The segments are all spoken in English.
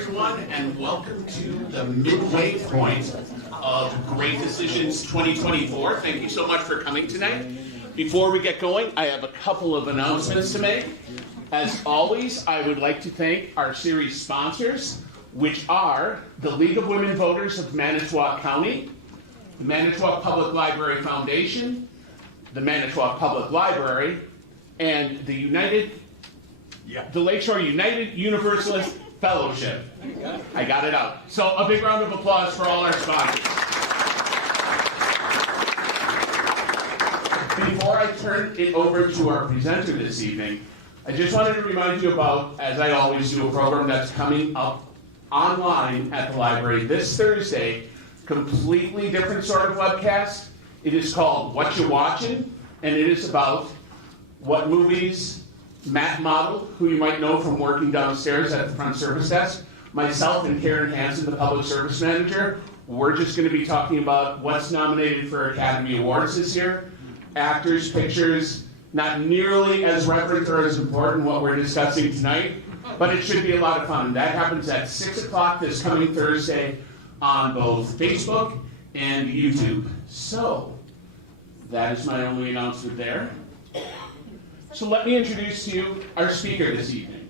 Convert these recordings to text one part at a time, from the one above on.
everyone, and welcome to the midway point of Great Decisions 2024. Thank you so much for coming tonight. Before we get going, I have a couple of announcements to make. As always, I would like to thank our series sponsors, which are the League of Women Voters of Manitowoc County, the Manitowoc Public Library Foundation, the Manitowoc Public Library, and the Lakeshore United Universalist Fellowship. I got it out. So a big round of applause for all our sponsors. Before I turn it over to our presenter this evening, I just wanted to remind you about, as I always do, a program that's coming up online at the library this Thursday. Completely different sort of webcast. It is called What You Watchin', and it is about what movies Matt Model, who you might know from working downstairs at the front service desk, myself and Karen Hansen, the public service manager, we're just going to be talking about what's nominated for Academy Awards this year. Actors, pictures, not nearly as reverent or as important what we're discussing tonight, but it should be a lot of fun. That happens at 6 o'clock this coming Thursday on both Facebook and YouTube. So, that is my only announcement there. So let me introduce to you our speaker this evening.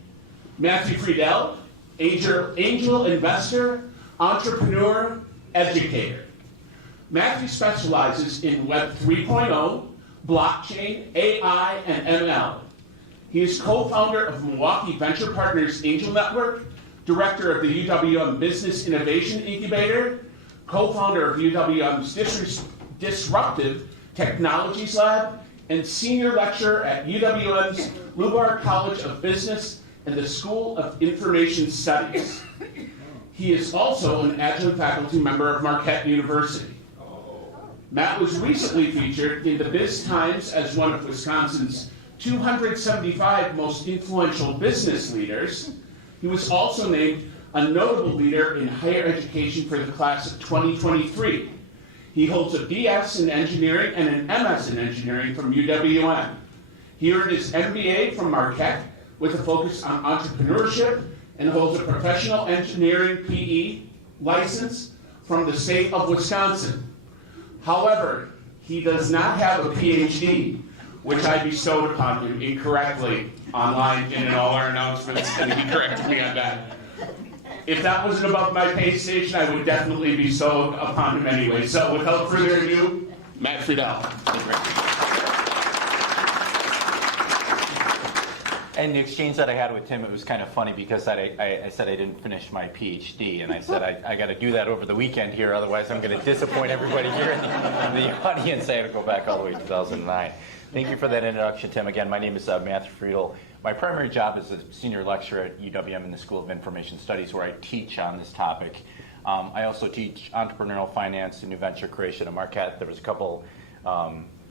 Matthew Friedel, angel investor, entrepreneur, educator. Matthew specializes in Web 3.0, blockchain, AI, and ML. He is co-founder of Milwaukee Venture Partners Angel Network, director of the UWM Business Innovation Incubator, co-founder of UWM's Disruptive Technologies Lab, and senior lecturer at UWM's Lubar College of Business and the School of Information Studies. He is also an adjunct faculty member of Marquette University. Matt was recently featured in the Biz Times as one of Wisconsin's 275 most influential business leaders. He was also named a notable leader in higher education for the class of 2023. He holds a BS in engineering and an MS in engineering from UWM. He earned his MBA from Marquette with a focus on entrepreneurship and holds a professional engineering PE license from the state of Wisconsin. However, he does not have a PhD, which I bestowed upon him incorrectly online and in all our announcements, and he corrected me on that. If that wasn't above my pay station, I would definitely be so upon him anyway. So without further ado, Matt Friedel. And the exchange that I had with Tim, it was kind of funny because I said I didn't finish my PhD, and I said I got to do that over the weekend here, otherwise I'm going to disappoint everybody here in the audience. I had to go back all the way to 2009. Thank you for that introduction, Tim. Again, my name is Matthew Friedel. My primary job is a senior lecturer at UWM in the School of Information Studies, where I teach on this topic. I also teach entrepreneurial finance and new venture creation at Marquette. There was a couple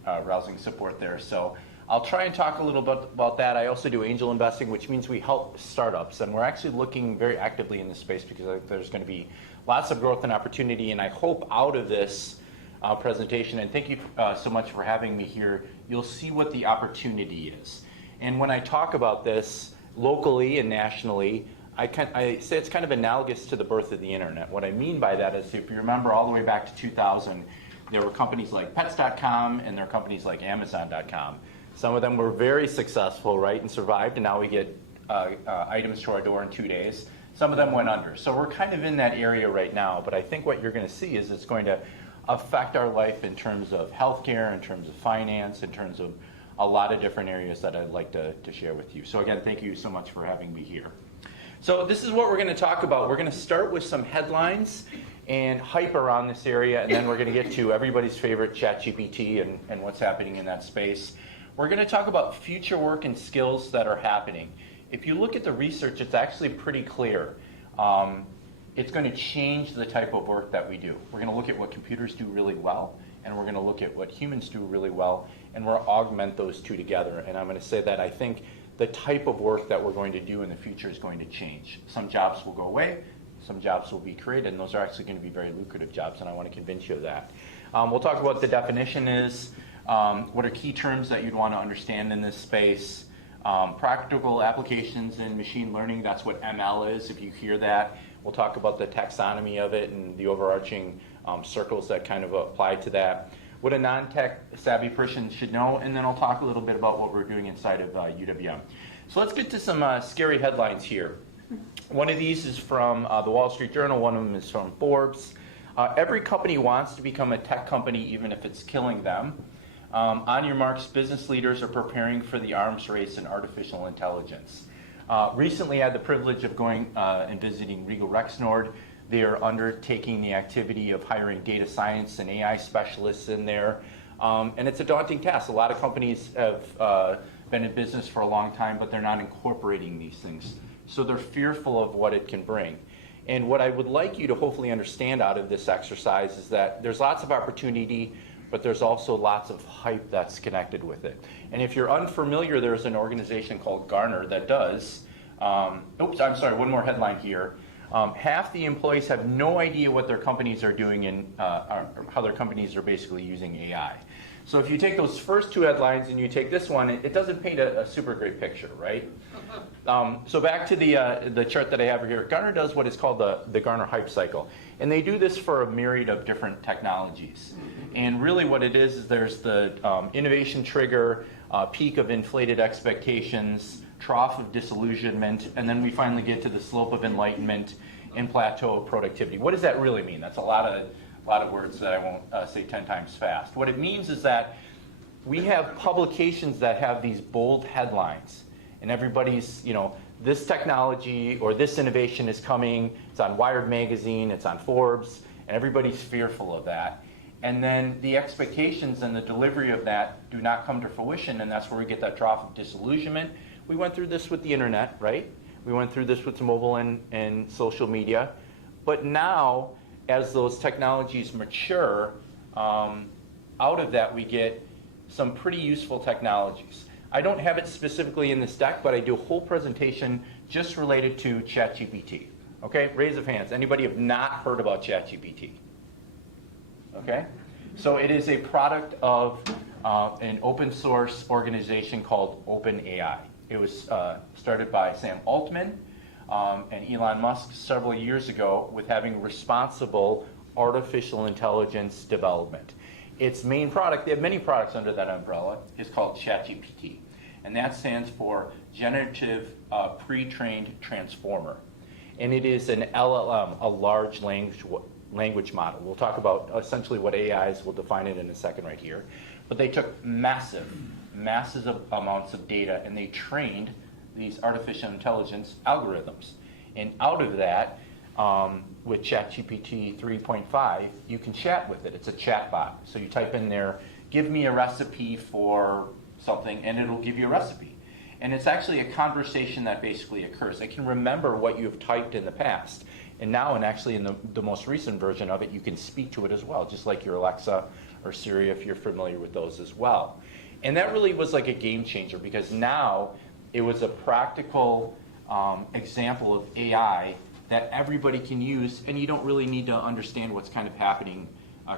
rousing support there. So I'll try and talk a little bit about that. I also do angel investing, which means we help startups. And we're actually looking very actively in this space because there's going to be lots of growth and opportunity. And I hope out of this presentation, and thank you so much for having me here, you'll see what the opportunity is. And when I talk about this locally and nationally, I say it's kind of analogous to the birth of the internet. What I mean by that is, if you remember all the way back to 2000, there were companies like Pets.com and there were companies like Amazon.com. Some of them were very successful, right, and survived, and now we get items to our door in 2 days. Some of them went under. So we're kind of in that area right now, but I think what you're going to see is it's going to affect our life in terms of healthcare, in terms of finance, in terms of a lot of different areas that I'd like to share with you. So again, thank you so much for having me here. So this is what we're going to talk about. We're going to start with some headlines and hype around this area, and then we're going to get to everybody's favorite ChatGPT and what's happening in that space. We're going to talk about future work and skills that are happening. If you look at the research, it's actually pretty clear. It's going to change the type of work that we do. We're going to look at what computers do really well, and we're going to look at what humans do really well, and we'll augment those two together. And I'm going to say that I think the type of work that we're going to do in the future is going to change. Some jobs will go away, some jobs will be created, and those are actually going to be very lucrative jobs, and I want to convince you of that. We'll talk about what the definition is, what are key terms that you'd want to understand in this space, practical applications in machine learning, that's what ML is, if you hear that. We'll talk about the taxonomy of it and the overarching circles that kind of apply to that. What a non-tech savvy person should know, and then I'll talk a little bit about what we're doing inside of UWM. So let's get to some scary headlines here. One of these is from the Wall Street Journal, one of them is from Forbes. Every company wants to become a tech company even if it's killing them. On your marks, business leaders are preparing for the arms race in artificial intelligence. Recently I had the privilege of going and visiting Regal Rexnord. They are undertaking the activity of hiring data science and AI specialists in there. And it's a daunting task. A lot of companies have been in business for a long time, but they're not incorporating these things. So they're fearful of what it can bring. And what I would like you to hopefully understand out of this exercise is that there's lots of opportunity, but there's also lots of hype that's connected with it. And if you're unfamiliar, there's an organization called Gartner that does, one more headline here. Half the employees have no idea what their companies are doing and how their companies are basically using AI. So if you take those first two headlines and you take this one, it doesn't paint a super great picture, right? So back to the chart that I have here. Gartner does what is called the Gartner hype cycle. And they do this for a myriad of different technologies. And really what it is there's the innovation trigger, peak of inflated expectations, trough of disillusionment, and then we finally get to the slope of enlightenment and plateau of productivity. What does that really mean? That's a lot of words that I won't say 10 times fast. What it means is that we have publications that have these bold headlines, and everybody's, this technology or this innovation is coming. It's on Wired magazine, it's on Forbes, and everybody's fearful of that. And then the expectations and the delivery of that do not come to fruition, and that's where we get that trough of disillusionment. We went through this with the internet, right? We went through this with mobile and social media. But now, as those technologies mature, out of that we get some pretty useful technologies. I don't have it specifically in this deck, but I do a whole presentation just related to ChatGPT. Okay, raise of hands. Anybody have not heard about ChatGPT? Okay, so it is a product of an open source organization called OpenAI. It was started by Sam Altman and Elon Musk several years ago with having responsible artificial intelligence development. Its main product, they have many products under that umbrella, is called ChatGPT. And that stands for Generative Pre-trained Transformer. And it is an LLM, a large language model. We'll talk about essentially what AI is. We'll define it in a second right here. But they took massive amounts of data and they trained these artificial intelligence algorithms. And out of that, with ChatGPT 3.5, you can chat with it. It's a chat bot. So you type in there, give me a recipe for something, and it'll give you a recipe. And it's actually a conversation that basically occurs. It can remember what you've typed in the past. And now, and actually in the most recent version of it, you can speak to it as well, just like your Alexa or Siri if you're familiar with those as well. And that really was like a game changer because now it was a practical example of AI that everybody can use, and you don't really need to understand what's kind of happening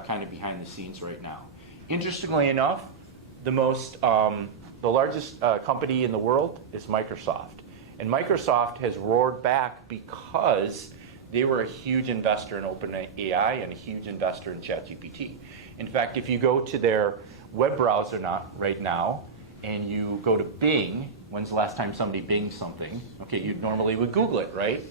kind of behind the scenes right now. Interestingly enough, the largest company in the world is Microsoft. And Microsoft has roared back because they were a huge investor in OpenAI and a huge investor in ChatGPT. In fact, if you go to their web browser right now and you go to Bing, when's the last time somebody Binged something? Okay, you normally would Google it, right?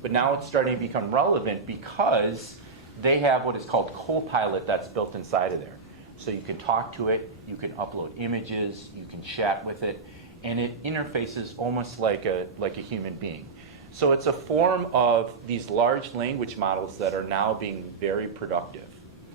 But now it's starting to become relevant because they have what is called Copilot that's built inside of there. So you can talk to it, you can upload images, you can chat with it, and it interfaces almost like a human being. So it's a form of these large language models that are now being very productive.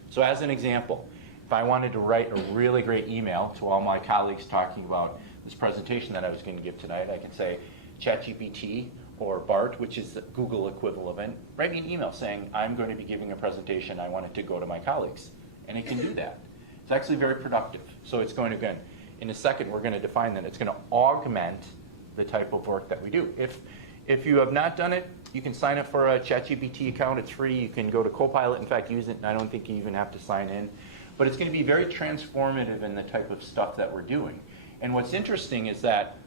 So as an example, if I wanted to write a really great email to all my colleagues talking about this presentation that I was going to give tonight, I can say, ChatGPT or BART, which is the Google equivalent, write me an email saying, I'm going to be giving a presentation, I want it to go to my colleagues. And it can do that. It's actually very productive. So it's going to, again, in a second, we're going to define that. It's going to augment the type of work that we do. If you have not done it, you can sign up for a ChatGPT account. It's free. You can go to Copilot, in fact, use it, and I don't think you even have to sign in. But it's going to be very transformative in the type of stuff that we're doing. And what's interesting is that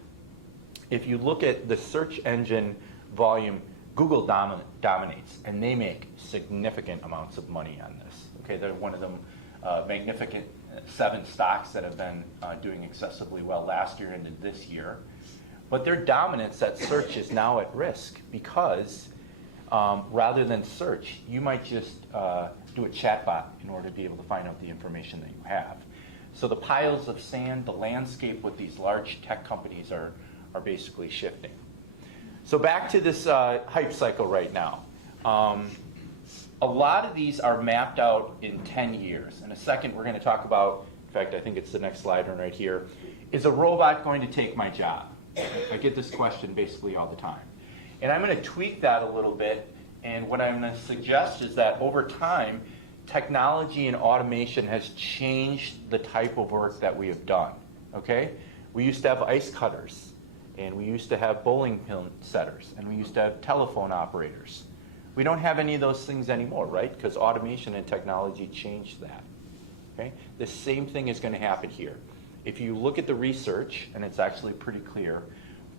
if you look at the search engine volume Google dominates, and they make significant amounts of money on this. Okay, they're one of them magnificent 7 stocks that have been doing excessively well last year into this year. But their dominance at search is now at risk because rather than search, you might just do a chatbot in order to be able to find out the information that you have. So the piles of sand, the landscape with these large tech companies are basically shifting. So back to this hype cycle right now. A lot of these are mapped out in 10 years. In a second, we're going to talk about, in fact, I think it's the next slide right here, is a robot going to take my job? I get this question basically all the time. And I'm going to tweak that a little bit, and what I'm going to suggest is that over time, technology and automation has changed the type of work that we have done, okay? We used to have ice cutters, and we used to have bowling pin setters, and we used to have telephone operators. We don't have any of those things anymore, right? Because automation and technology changed that, okay? The same thing is going to happen here. If you look at the research, and it's actually pretty clear,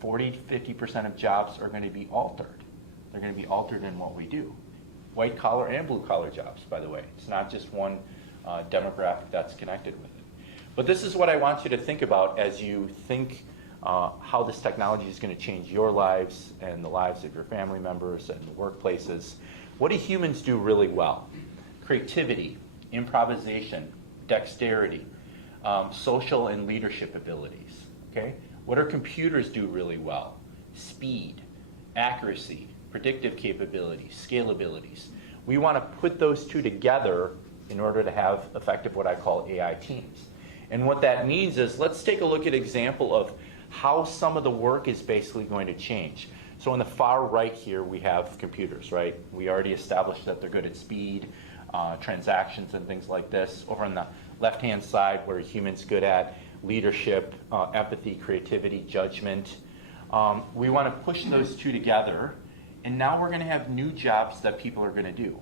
40 to 50% of jobs are going to be altered. They're going to be altered in what we do. White collar and blue collar jobs, by the way. It's not just one demographic that's connected with it. But this is what I want you to think about as you think how this technology is going to change your lives and the lives of your family members and the workplaces. What do humans do really well? Creativity, improvisation, dexterity, social and leadership abilities. Okay? What do computers do really well? Speed, accuracy, predictive capabilities, scalabilities. We want to put those two together in order to have effective what I call AI teams. And what that means is, let's take a look at an example of how some of the work is basically going to change. So on the far right here, we have computers, right? We already established that they're good at speed, transactions and things like this. Over on the left-hand side, what are humans good at? Leadership, empathy, creativity, judgment. We want to push those two together, and now we're going to have new jobs that people are going to do.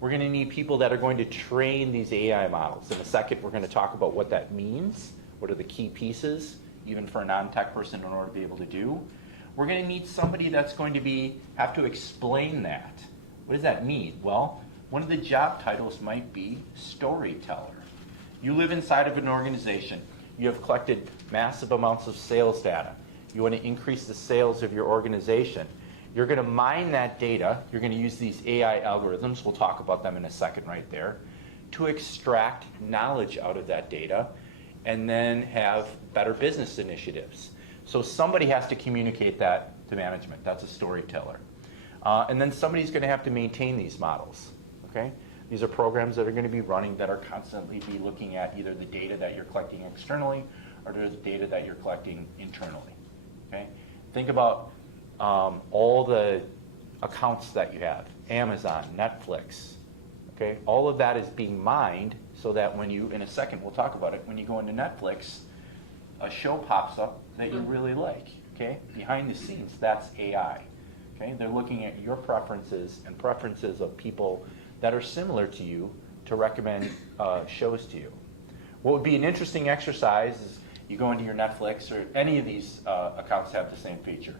We're going to need people that are going to train these AI models. In a second, we're going to talk about what that means, what are the key pieces, even for a non-tech person in order to be able to do. We're going to need somebody that's going to have to explain that. What does that mean? Well, one of the job titles might be storyteller. You live inside of an organization. You have collected massive amounts of sales data. You want to increase the sales of your organization. You're going to mine that data. You're going to use these AI algorithms, we'll talk about them in a second right there, to extract knowledge out of that data and then have better business initiatives. So somebody has to communicate that to management. That's a storyteller. And then somebody's going to have to maintain these models. Okay? These are programs that are going to be running that are constantly be looking at either the data that you're collecting externally or the data that you're collecting internally. Okay? Think about all the accounts that you have, Amazon, Netflix. Okay? All of that is being mined so that when you, in a second we'll talk about it, when you go into Netflix, a show pops up that you really like. Okay? Behind the scenes, that's AI. Okay? They're looking at your preferences and preferences of people that are similar to you to recommend shows to you. What would be an interesting exercise is you go into your Netflix, or any of these accounts have the same feature.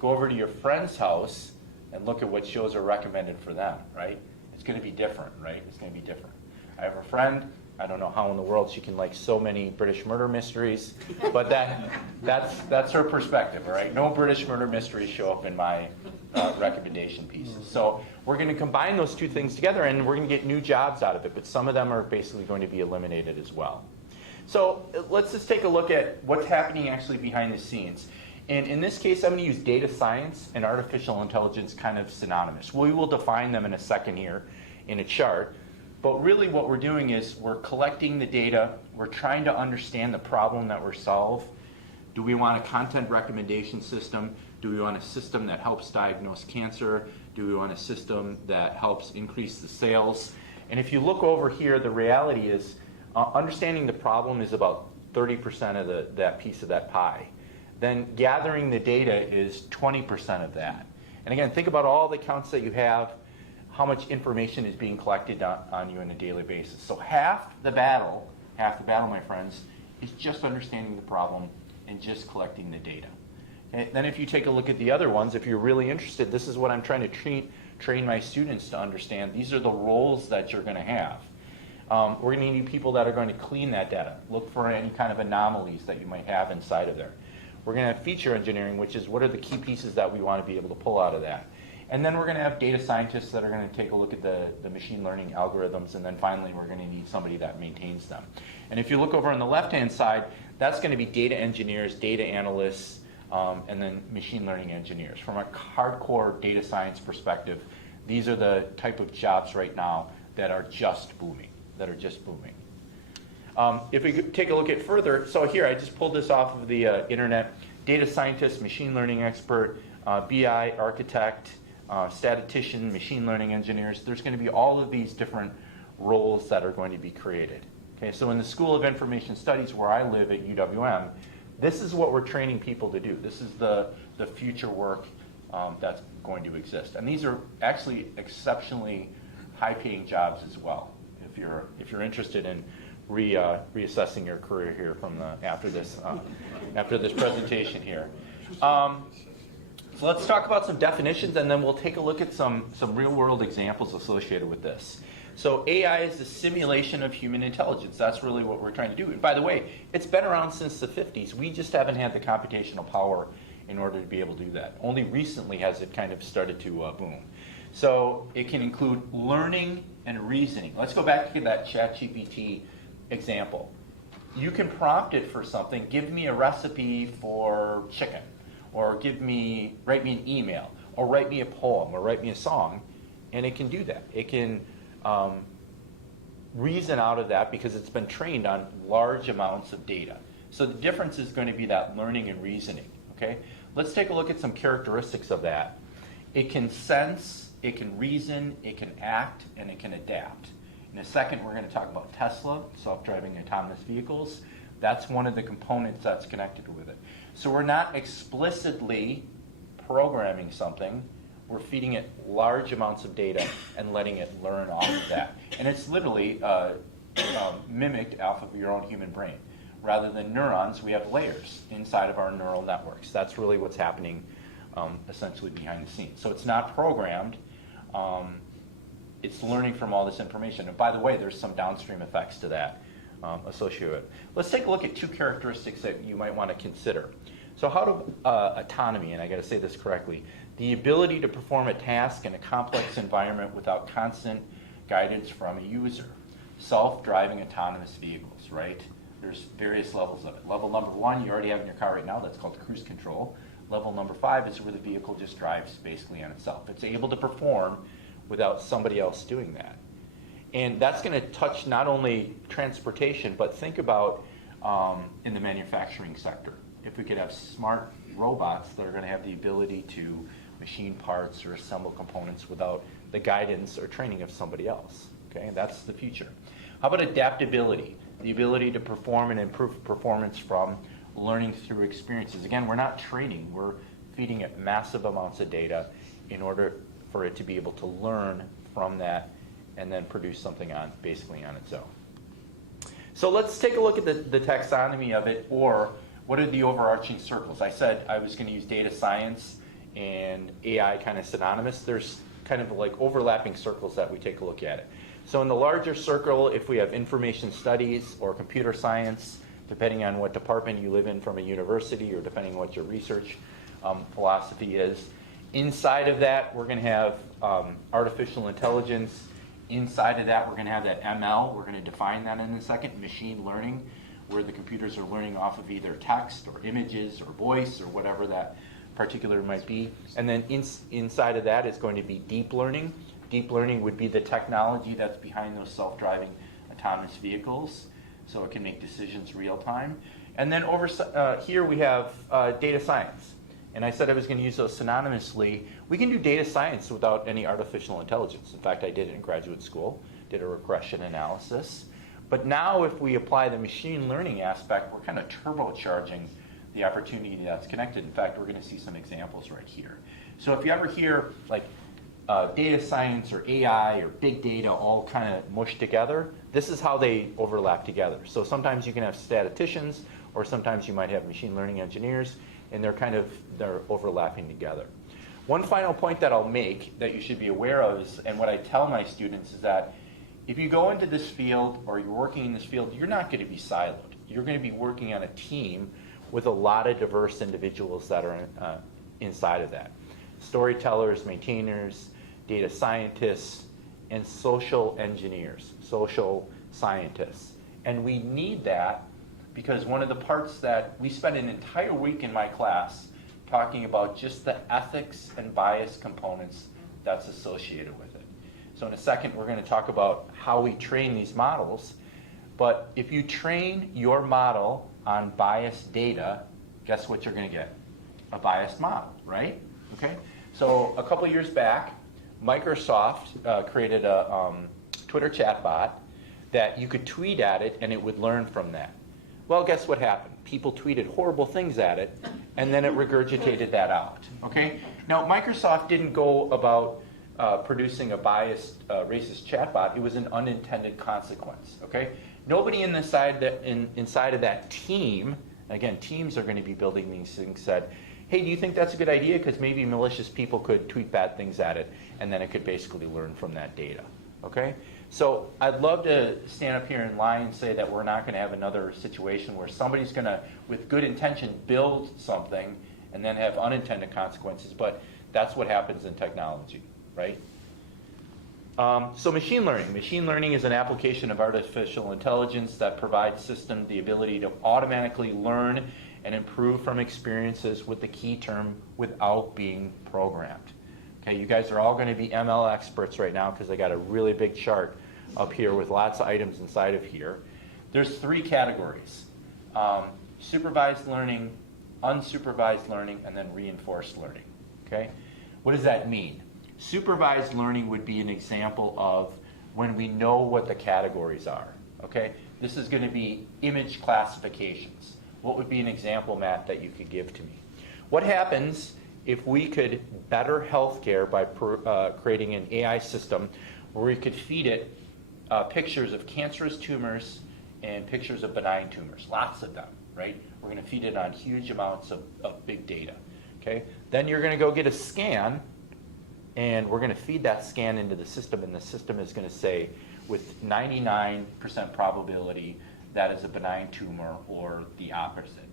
Go over to your friend's house and look at what shows are recommended for them, right? It's going to be different, right? It's going to be different. I have a friend, I don't know how in the world she can like so many British murder mysteries, but that's her perspective, all right? No British murder mysteries show up in my recommendation pieces. So we're going to combine those two things together, and we're going to get new jobs out of it, but some of them are basically going to be eliminated as well. So let's just take a look at what's happening actually behind the scenes. And in this case, I'm going to use data science and artificial intelligence kind of synonymous. We will define them in a second here in a chart. But really what we're doing is we're collecting the data. We're trying to understand the problem that we're solving. Do we want a content recommendation system? Do we want a system that helps diagnose cancer? Do we want a system that helps increase the sales? And if you look over here, the reality is understanding the problem is about 30% of that piece of that pie. Then gathering the data is 20% of that. And again, think about all the accounts that you have, how much information is being collected on you on a daily basis. So half the battle, my friends, is just understanding the problem and just collecting the data. Okay? Then if you take a look at the other ones, if you're really interested, this is what I'm trying to train my students to understand. These are the roles that you're going to have. We're going to need people that are going to clean that data, look for any kind of anomalies that you might have inside of there. We're going to have feature engineering, which is what are the key pieces that we want to be able to pull out of that. And then we're going to have data scientists that are going to take a look at the machine learning algorithms, and then finally we're going to need somebody that maintains them. And if you look over on the left-hand side, that's going to be data engineers, data analysts, and then machine learning engineers. From a hardcore data science perspective, these are the type of jobs right now that are just booming. If we could take a look at further, so here I just pulled this off of the internet. Data scientist, machine learning expert, BI architect, statistician, machine learning engineers. There's going to be all of these different roles that are going to be created. Okay, so in the School of Information Studies where I live at UWM, this is what we're training people to do. This is the future work that's going to exist. And these are actually exceptionally high-paying jobs as well, if you're interested in reassessing your career here from after this presentation here. So let's talk about some definitions, and then we'll take a look at some real-world examples associated with this. So AI is the simulation of human intelligence. That's really what we're trying to do. And by the way, it's been around since the 50s. We just haven't had the computational power in order to be able to do that. Only recently has it kind of started to boom. So it can include learning and reasoning. Let's go back to that ChatGPT example. You can prompt it for something. Give me a recipe for chicken, or write me an email, or write me a poem, or write me a song, and it can do that. It can reason out of that because it's been trained on large amounts of data. So the difference is going to be that learning and reasoning. Okay, let's take a look at some characteristics of that. It can sense, it can reason, it can act, and it can adapt. In a second, we're going to talk about Tesla, self-driving autonomous vehicles. That's one of the components that's connected with it. So we're not explicitly programming something. We're feeding it large amounts of data and letting it learn off of that. And it's literally mimicked off of your own human brain. Rather than neurons, we have layers inside of our neural networks. That's really what's happening essentially behind the scenes. So it's not programmed. It's learning from all this information. And by the way, there's some downstream effects to that associated with it. Let's take a look at two characteristics that you might want to consider. So how do autonomy, and I got to say this correctly, the ability to perform a task in a complex environment without constant guidance from a user. Self-driving autonomous vehicles, right? There's various levels of it. Level number 1, you already have in your car right now, that's called cruise control. Level number 5 is where the vehicle just drives basically on itself. It's able to perform without somebody else doing that. And that's going to touch not only transportation, but think about in the manufacturing sector. If we could have smart robots that are going to have the ability to machine parts or assemble components without the guidance or training of somebody else. Okay, that's the future. How about adaptability? The ability to perform and improve performance from learning through experiences. Again, we're not training, we're feeding it massive amounts of data in order for it to be able to learn from that and then produce something basically on its own. So let's take a look at the taxonomy of it, or what are the overarching circles? I said I was going to use data science and AI kind of synonymous. There's kind of like overlapping circles that we take a look at it. So in the larger circle, if we have information studies or computer science, depending on what department you live in from a university or depending on what your research philosophy is. Inside of that, we're going to have artificial intelligence. Inside of that, we're going to have that ML. We're going to define that in a second, machine learning, where the computers are learning off of either text or images or voice or whatever that particular might be. And then inside of that is going to be deep learning. Deep learning would be the technology that's behind those self-driving autonomous vehicles, so it can make decisions real time. And then over here we have data science. And I said I was going to use those synonymously. We can do data science without any artificial intelligence. In fact, I did it in graduate school, did a regression analysis. But now if we apply the machine learning aspect, we're kind of turbocharging the opportunity that's connected. In fact, we're going to see some examples right here. So if you ever hear like data science or AI or big data all kind of mushed together, this is how they overlap together. So sometimes you can have statisticians, or sometimes you might have machine learning engineers. and they're overlapping together. One final point that I'll make that you should be aware of is, and what I tell my students is that if you go into this field or you're working in this field, you're not going to be siloed. You're going to be working on a team with a lot of diverse individuals that are inside of that. Storytellers, maintainers, data scientists, and social engineers, social scientists. And we need that because one of the parts that we spend an entire week in my class talking about just the ethics and bias components that's associated with it. So in a second, we're going to talk about how we train these models. But if you train your model on biased data, guess what you're going to get? A biased model, right? Okay. So a couple years back, Microsoft created a Twitter chatbot that you could tweet at it and it would learn from that. Well, guess what happened? People tweeted horrible things at it, and then it regurgitated that out. Okay. Now, Microsoft didn't go about producing a biased, racist chatbot. It was an unintended consequence. Okay. Nobody inside of that team, again, teams are going to be building these things, said, hey, do you think that's a good idea? Because maybe malicious people could tweet bad things at it, and then it could basically learn from that data. Okay? So I'd love to stand up here and lie and say that we're not going to have another situation where somebody's going to, with good intention, build something and then have unintended consequences, but that's what happens in technology, right? So machine learning. Machine learning is an application of artificial intelligence that provides systems the ability to automatically learn and improve from experiences with the key term without being programmed. Okay, you guys are all going to be ML experts right now because I got a really big chart up here with lots of items inside of here. There's three categories: supervised learning, unsupervised learning, and then reinforced learning. Okay, what does that mean? Supervised learning would be an example of when we know what the categories are. Okay, this is going to be image classifications. What would be an example, Matt, that you could give to me? What happens if we could better healthcare by creating an AI system where we could feed it pictures of cancerous tumors and pictures of benign tumors, lots of them, right? We're going to feed it on huge amounts of big data, okay? Then you're going to go get a scan, and we're going to feed that scan into the system, and the system is going to say, with 99% probability, that is a benign tumor or the opposite,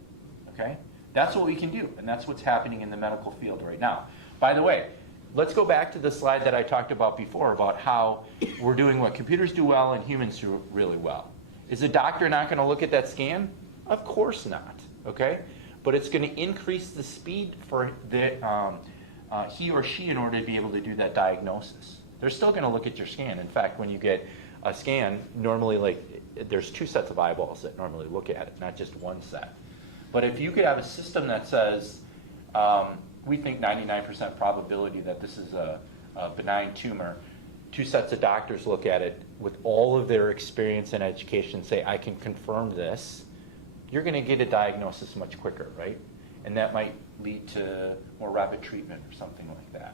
okay? That's what we can do, and that's what's happening in the medical field right now. By the way, let's go back to the slide that I talked about before about how we're doing what computers do well and humans do really well. Is a doctor not going to look at that scan? Of course not, okay? But it's going to increase the speed for he or she in order to be able to do that diagnosis. They're still going to look at your scan. In fact, when you get a scan, normally there's two sets of eyeballs that normally look at it, not just one set. But if you could have a system that says, we think 99% probability that this is a benign tumor, two sets of doctors look at it with all of their experience and education, say, I can confirm this, you're going to get a diagnosis much quicker, right? And that might lead to more rapid treatment or something like that.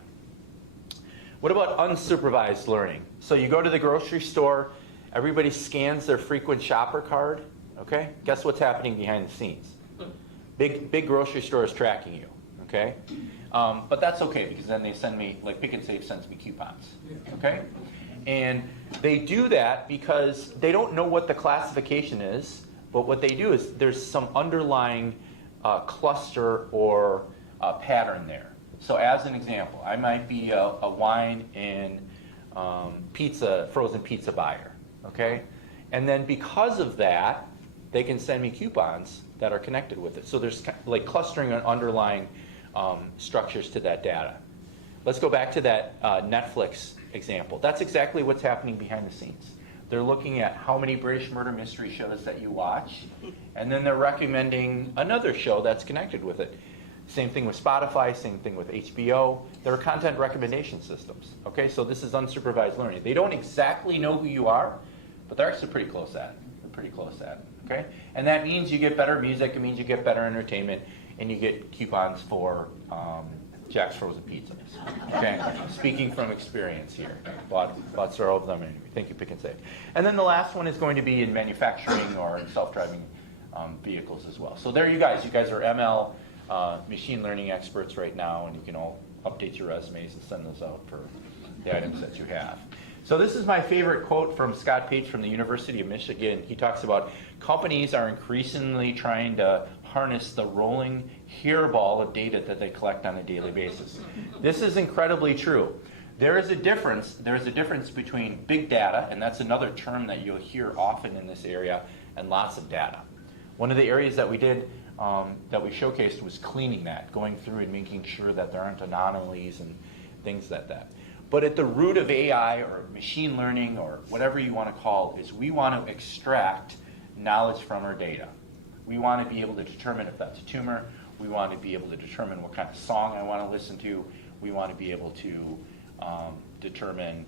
What about unsupervised learning? So you go to the grocery store, everybody scans their frequent shopper card, okay? Guess what's happening behind the scenes? Big grocery store is tracking you, okay? But that's okay because then they send me, like Pick and Save sends me coupons, okay? And they do that because they don't know what the classification is, but what they do is there's some underlying cluster or pattern there. So as an example, I might be a wine and frozen pizza buyer, okay? And then because of that, they can send me coupons that are connected with it. So there's like clustering and underlying structures to that data. Let's go back to that Netflix example. That's exactly what's happening behind the scenes. They're looking at how many British murder mystery shows that you watch, and then they're recommending another show that's connected with it. Same thing with Spotify, same thing with HBO. There are content recommendation systems. Okay, so this is unsupervised learning. They don't exactly know who you are, but they're actually pretty close at it. They're pretty close at it. Okay, and that means you get better music. It means you get better entertainment, and you get coupons for Jack's Frozen Pizzas. Okay, speaking from experience here, bought several of them. Anyway, thank you, Pick and Save. And then the last one is going to be in manufacturing or in self-driving vehicles as well. So there, you guys are ML machine learning experts right now, and you can all update your resumes and send those out for the items that you have. So this is my favorite quote from Scott Page from the University of Michigan. He talks about companies are increasingly trying to harness the rolling hairball of data that they collect on a daily basis. This is incredibly true. There is a difference between big data, and that's another term that you'll hear often in this area, and lots of data. One of the areas that we did, that we showcased, was cleaning that, going through and making sure that there aren't anomalies and things like that. But at the root of AI or machine learning or whatever you want to call it is we want to extract knowledge from our data. We want to be able to determine if that's a tumor. We want to be able to determine what kind of song I want to listen to. We want to be able to determine,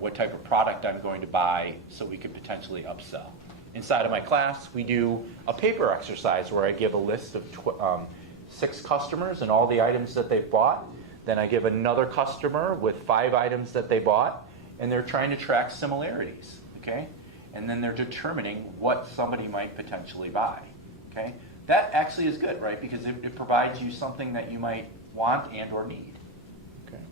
what type of product I'm going to buy so we could potentially upsell. Inside of my class, we do a paper exercise where I give a list of 6 customers and all the items that they've bought. Then I give another customer with 5 items that they bought, and they're trying to track similarities, okay? And then they're determining what somebody might potentially buy, okay? That actually is good, right? Because it provides you something that you might want and or need, okay?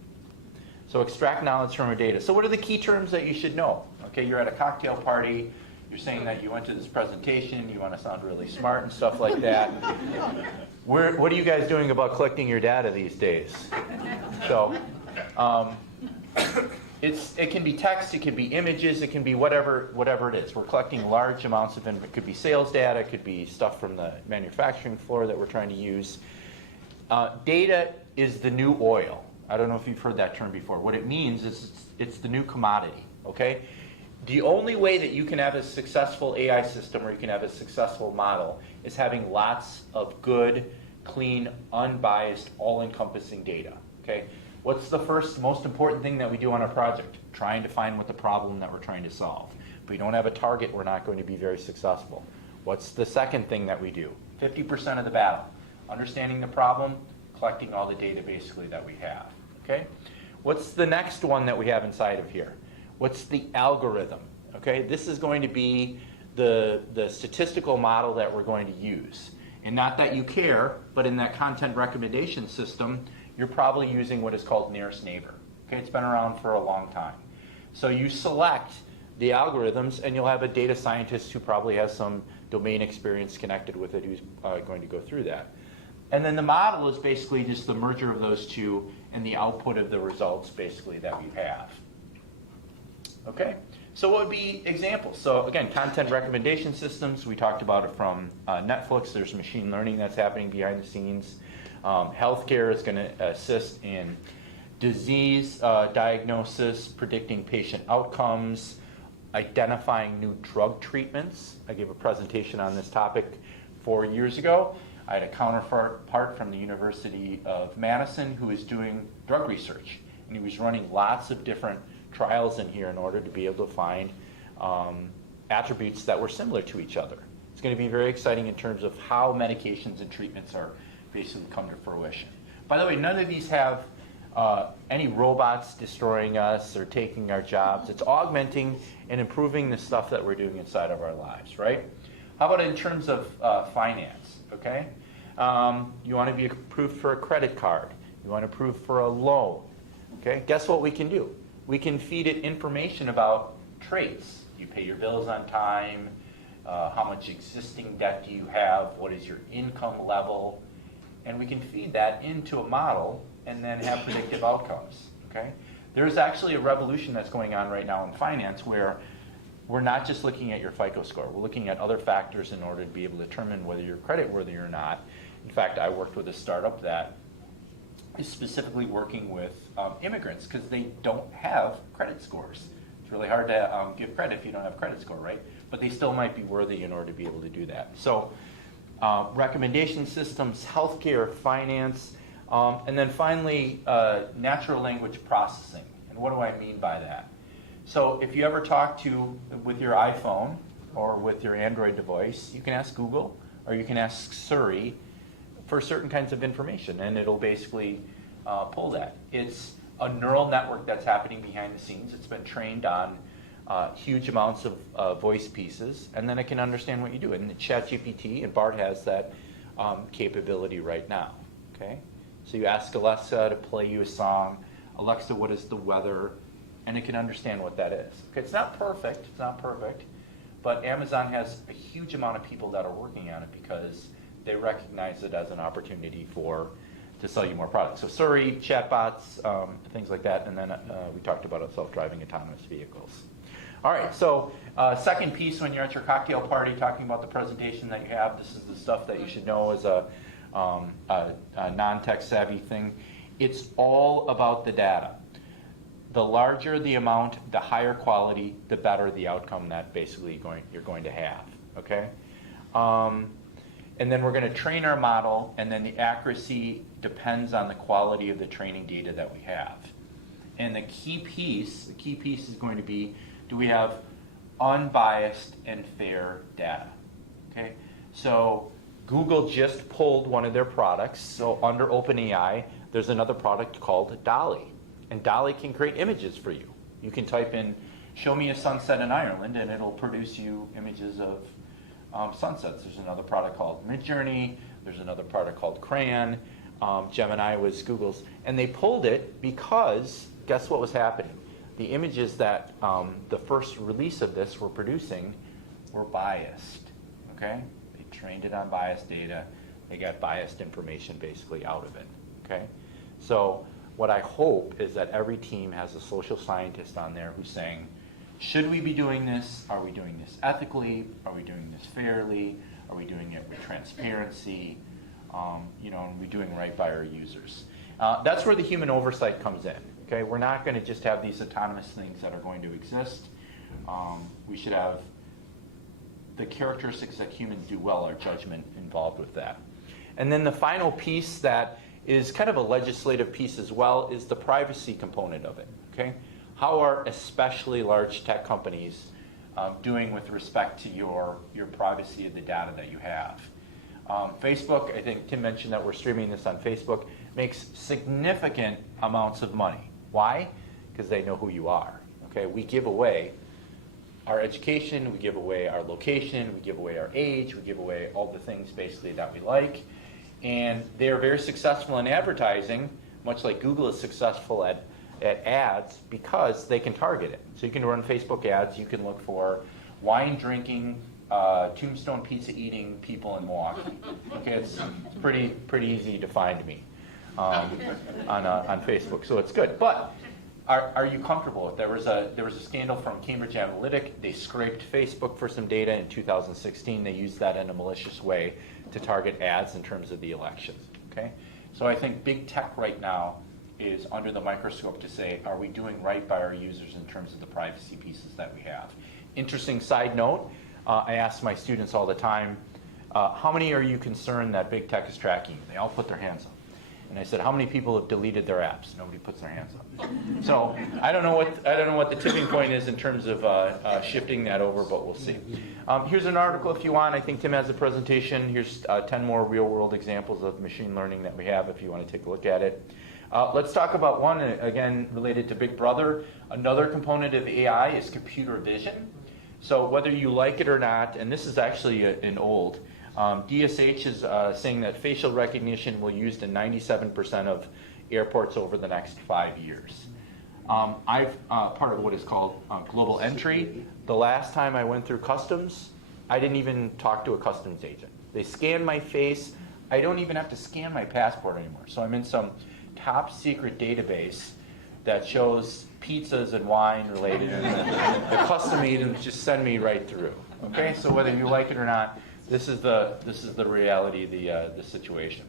So extract knowledge from your data. So what are the key terms that you should know? Okay, you're at a cocktail party, you're saying that you went to this presentation, you want to sound really smart and stuff like that. What are you guys doing about collecting your data these days? So it can be text, it can be images, it can be whatever it is. We're collecting large amounts of it could be sales data, it could be stuff from the manufacturing floor that we're trying to use. Data is the new oil. I don't know if you've heard that term before. What it means is it's the new commodity, okay? The only way that you can have a successful AI system or you can have a successful model is having lots of good, clean, unbiased, all-encompassing data, okay? What's the first most important thing that we do on a project? Trying to find what the problem that we're trying to solve. If we don't have a target, we're not going to be very successful. What's the second thing that we do? 50% of the battle. Understanding the problem, collecting all the data basically that we have, okay? What's the next one that we have inside of here? What's the algorithm? Okay, this is going to be the statistical model that we're going to use. And not that you care, but in that content recommendation system, you're probably using what is called nearest neighbor. Okay, it's been around for a long time. So you select the algorithms, and you'll have a data scientist who probably has some domain experience connected with it who's going to go through that. And then the model is basically just the merger of those two and the output of the results basically that we have. Okay, so what would be examples? So again, content recommendation systems, we talked about it from Netflix. There's machine learning that's happening behind the scenes. Healthcare is going to assist in disease diagnosis, predicting patient outcomes, identifying new drug treatments. I gave a presentation on this topic 4 years ago. I had a counterpart from the University of Madison who is doing drug research, and he was running lots of different trials in here in order to be able to find attributes that were similar to each other. It's going to be very exciting in terms of how medications and treatments are basically come to fruition. By the way, none of these have any robots destroying us or taking our jobs. It's augmenting and improving the stuff that we're doing inside of our lives, right? How about in terms of finance, okay? You want to be approved for a credit card. You want to approve for a loan, okay? Guess what we can do? We can feed it information about traits. You pay your bills on time, how much existing debt do you have, what is your income level, and we can feed that into a model and then have predictive outcomes, okay? There's actually a revolution that's going on right now in finance where we're not just looking at your FICO score. We're looking at other factors in order to be able to determine whether you're creditworthy or not. In fact, I worked with a startup that is specifically working with immigrants because they don't have credit scores. It's really hard to give credit if you don't have a credit score, right? But they still might be worthy in order to be able to do that. So recommendation systems, healthcare, finance, and then finally natural language processing. And what do I mean by that? So if you ever talk with your iPhone or with your Android device, you can ask Google or you can ask Siri for certain kinds of information, and it'll basically pull that. It's a neural network that's happening behind the scenes. It's been trained on huge amounts of voice pieces, and then it can understand what you do. And ChatGPT and Bart has that capability right now. Okay, so you ask Alexa to play you a song. Alexa, what is the weather? And it can understand what that is. Okay, it's not perfect. It's not perfect, but Amazon has a huge amount of people that are working on it because they recognize it as an opportunity to sell you more products. So Siri, chatbots, things like that, and then we talked about self-driving autonomous vehicles. All right, so second piece when you're at your cocktail party talking about the presentation that you have, this is the stuff that you should know as a non-tech savvy thing. It's all about the data. The larger the amount, the higher quality, the better the outcome that basically you're going to have, okay? And then we're going to train our model, and then the accuracy depends on the quality of the training data that we have. And the key piece is going to be, do we have unbiased and fair data? Okay, so Google just pulled one of their products. So under OpenAI, there's another product called DALL-E. And DALL-E can create images for you. You can type in, show me a sunset in Ireland, and it'll produce you images of sunsets. There's another product called Midjourney. There's another product called Crayon. Gemini was Google's. And they pulled it because, guess what was happening? The images that the first release of this were producing were biased, okay? They trained it on biased data. They got biased information basically out of it, okay? So what I hope is that every team has a social scientist on there who's saying, should we be doing this? Are we doing this ethically? Are we doing this fairly? Are we doing it with transparency? Are we doing right by our users? That's where the human oversight comes in. Okay, we're not going to just have these autonomous things that are going to exist. We should have the characteristics that humans do well, our judgment involved with that. And then the final piece that is kind of a legislative piece as well is the privacy component of it. Okay. How are especially large tech companies doing with respect to your privacy of the data that you have? Facebook, I think Tim mentioned that we're streaming this on Facebook, makes significant amounts of money. Why? Because they know who you are. Okay, we give away our education, we give away our location, we give away our age, we give away all the things basically that we like. And they're very successful in advertising, much like Google is successful at ads because they can target it. So you can run Facebook ads, you can look for wine drinking, tombstone pizza eating people in Milwaukee. Okay, it's pretty easy to find me on Facebook, so it's good. But are you comfortable with it? There was a scandal from Cambridge Analytica. They scraped Facebook for some data in 2016. They used that in a malicious way to target ads in terms of the election. Okay, so I think big tech right now is under the microscope to say, are we doing right by our users in terms of the privacy pieces that we have? Interesting side note, I ask my students all the time, how many are you concerned that big tech is tracking you? They all put their hands up. And I said, how many people have deleted their apps? Nobody puts their hands up. So I don't know what the tipping point is in terms of shifting that over, but we'll see. Here's an article if you want. I think Tim has a presentation. Here's 10 more real-world examples of machine learning that we have if you want to take a look at it. Let's talk about one, again, related to Big Brother. Another component of AI is computer vision. So whether you like it or not, and this is actually an old, DSH is saying that facial recognition will be used in 97% of airports over the next 5 years. I've part of what is called global entry. The last time I went through customs, I didn't even talk to a customs agent. They scanned my face. I don't even have to scan my passport anymore. So I'm in some top secret database that shows pizzas and wine related, and the custom agents just send me right through. Okay, so whether you like it or not, this is the reality of the situation.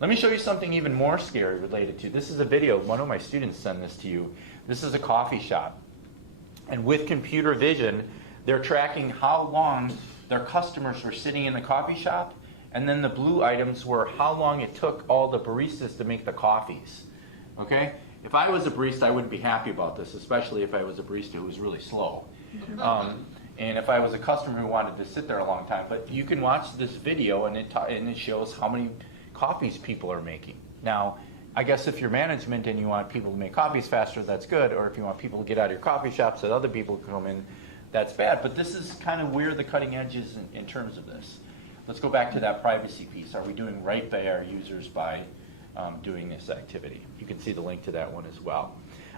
Let me show you something even more scary related to this. Is a video. One of my students sent this to you. This is a coffee shop, and with computer vision, they're tracking how long their customers were sitting in the coffee shop, and then the blue items were how long it took all the baristas to make the coffees. Okay. If I was a barista, I wouldn't be happy about this, especially if I was a barista who was really slow. And if I was a customer who wanted to sit there a long time. But you can watch this video, and it shows how many coffees people are making. Now, I guess if you're management and you want people to make coffees faster, that's good. Or if you want people to get out of your coffee shop so that other people can come in, that's bad. But this is kind of where the cutting edge is in terms of this. let's go back to that privacy piece. Are we doing right by our users by doing this activity? You can see the link to that one as well.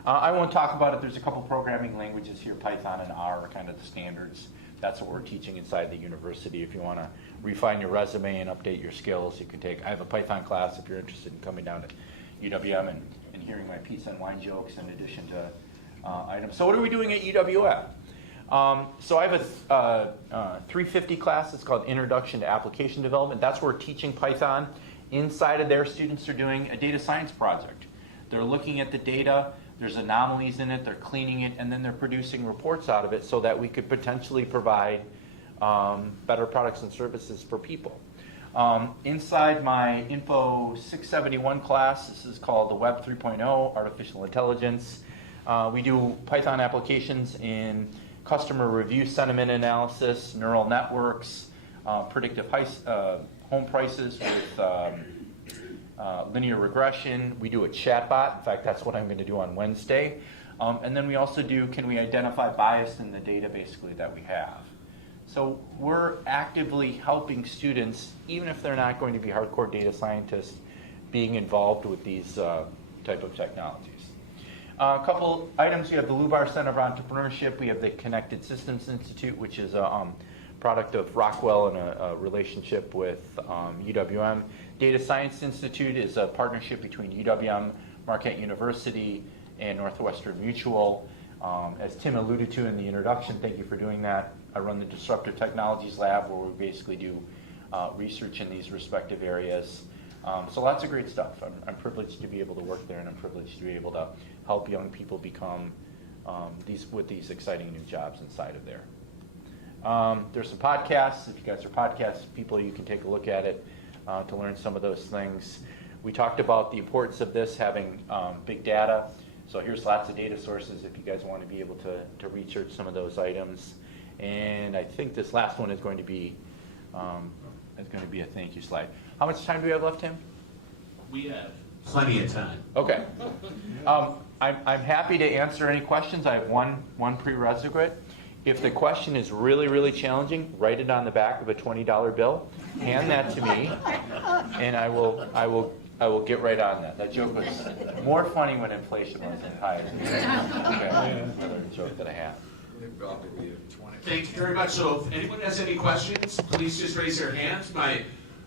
I won't talk about it. There's a couple programming languages here. Python and R are kind of the standards. That's what we're teaching inside the university. If you want to refine your resume and update your skills, you can take, I have a Python class if you're interested in coming down to UWM and hearing my pizza and wine jokes in addition to items. So what are we doing at UWM? So I have a 350 class. It's called Introduction to Application Development. That's where we're teaching Python. Inside of there, students are doing a data science project. They're looking at the data. There's anomalies in it. They're cleaning it, and then they're producing reports out of it so that we could potentially provide better products and services for people. Inside my Info 671 class, this is called the Web 3.0, Artificial Intelligence. We do Python applications in customer review sentiment analysis, neural networks, predictive home prices with linear regression. We do a chatbot. In fact, that's what I'm going to do on Wednesday. And then we also do, can we identify bias in the data basically that we have? So we're actively helping students, even if they're not going to be hardcore data scientists, being involved with these type of technologies. A couple items. We have the Lubar Center of Entrepreneurship. We have the Connected Systems Institute, which is a product of Rockwell and a relationship with UWM. Data Science Institute is a partnership between UWM, Marquette University, and Northwestern Mutual. As Tim alluded to in the introduction, thank you for doing that. I run the Disruptive Technologies Lab, where we basically do research in these respective areas. So lots of great stuff. I'm privileged to be able to work there, and I'm privileged to be able to help young people become with these exciting new jobs inside of there. There's some podcasts. If you guys are podcast people, you can take a look at it to learn some of those things. We talked about the importance of this having big data. So here's lots of data sources if you guys want to be able to research some of those items. And I think this last one is going to be a thank you slide. How much time do we have left, Tim? We have plenty of time. Okay. I'm happy to answer any questions. I have one prerequisite. If the question is really, really challenging, write it on the back of a $20 bill, hand that to me, and I will get right on that. That joke was more funny when inflation wasn't high. Okay, another joke that I have. Thank you very much. So if anyone has any questions, please just raise your hand. My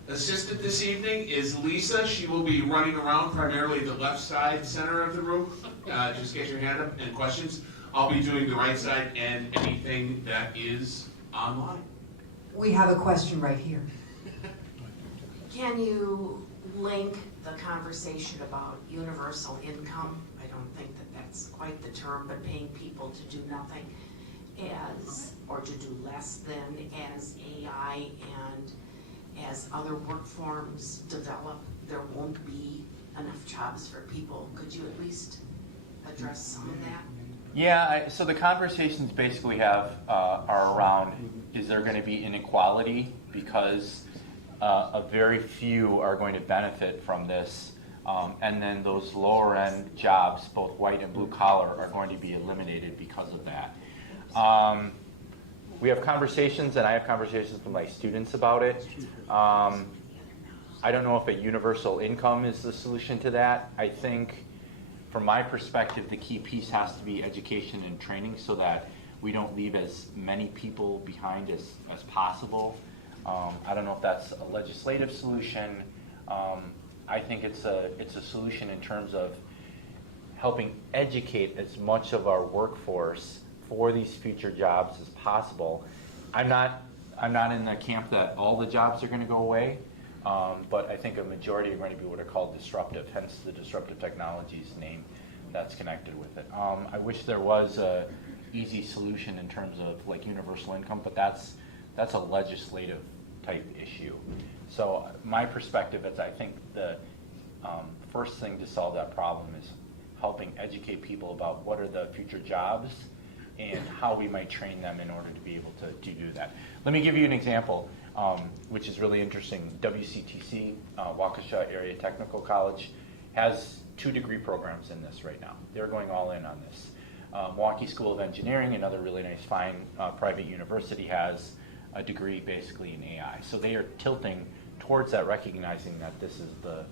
assistant this evening is Lisa. She will be running around primarily the left side center of the room. Just get your hand up and questions. I'll be doing the right side and anything that is online. We have a question right here. Can you link the conversation about universal income? I don't think that that's quite the term, but paying people to do nothing or to do less than as AI and as other work forms develop, there won't be enough jobs for people. Could you at least address some of that? Yeah, so the conversations basically we have are around, is there going to be inequality because a very few are going to benefit from this, and then those lower end jobs, both white and blue collar, are going to be eliminated because of that. We have conversations, and I have conversations with my students about it. I don't know if a universal income is the solution to that. I think from my perspective, the key piece has to be education and training so that we don't leave as many people behind as possible. I don't know if that's a legislative solution. I think it's a solution in terms of helping educate as much of our workforce for these future jobs as possible. I'm not in the camp that all the jobs are going to go away. But I think a majority are going to be what are called disruptive, hence the disruptive technologies name that's connected with it. I wish there was a easy solution in terms of like universal income, but that's a legislative type issue. So my perspective is I think the first thing to solve that problem is helping educate people about what are the future jobs and how we might train them in order to be able to do that. Let me give you an example. Which is really interesting. WCTC, Waukesha Area Technical College, has 2 degree programs in this right now. They're going all in on this. Milwaukee School of Engineering, another really nice, fine private university, has a degree basically in AI. So they are tilting towards that, recognizing that this is the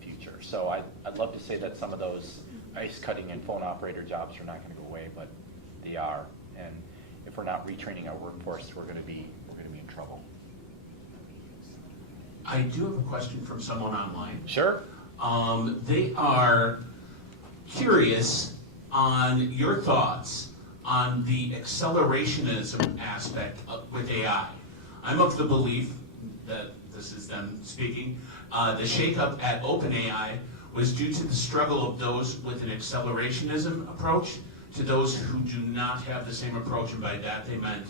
future. So I'd love to say that some of those ice cutting and phone operator jobs are not going to go away, but they are. And if we're not retraining our workforce, we're going to be in trouble. I do have a question from someone online. Sure. They are curious on your thoughts on the accelerationism aspect with AI. I'm of the belief that, this is them speaking, the shakeup at OpenAI was due to the struggle of those with an accelerationism approach to those who do not have the same approach, and by that they meant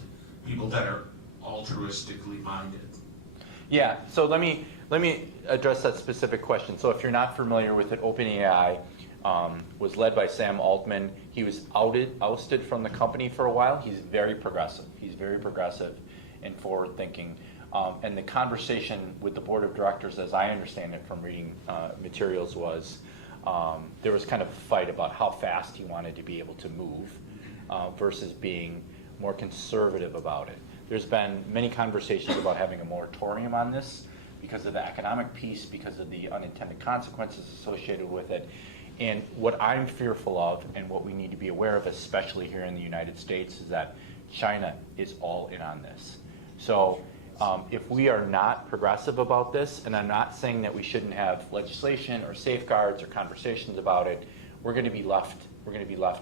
people that are altruistically minded. Yeah, so let me address that specific question. So if you're not familiar with it, OpenAI was led by Sam Altman. He was ousted from the company for a while. He's very progressive. He's very progressive and forward-thinking. And the conversation with the board of directors, as I understand it from reading materials, was there was kind of a fight about how fast he wanted to be able to move versus being more conservative about it. There's been many conversations about having a moratorium on this because of the economic piece, because of the unintended consequences associated with it. And what I'm fearful of, and what we need to be aware of, especially here in the United States, is that China is all in on this. So if we are not progressive about this, and I'm not saying that we shouldn't have legislation or safeguards or conversations about it, we're going to be left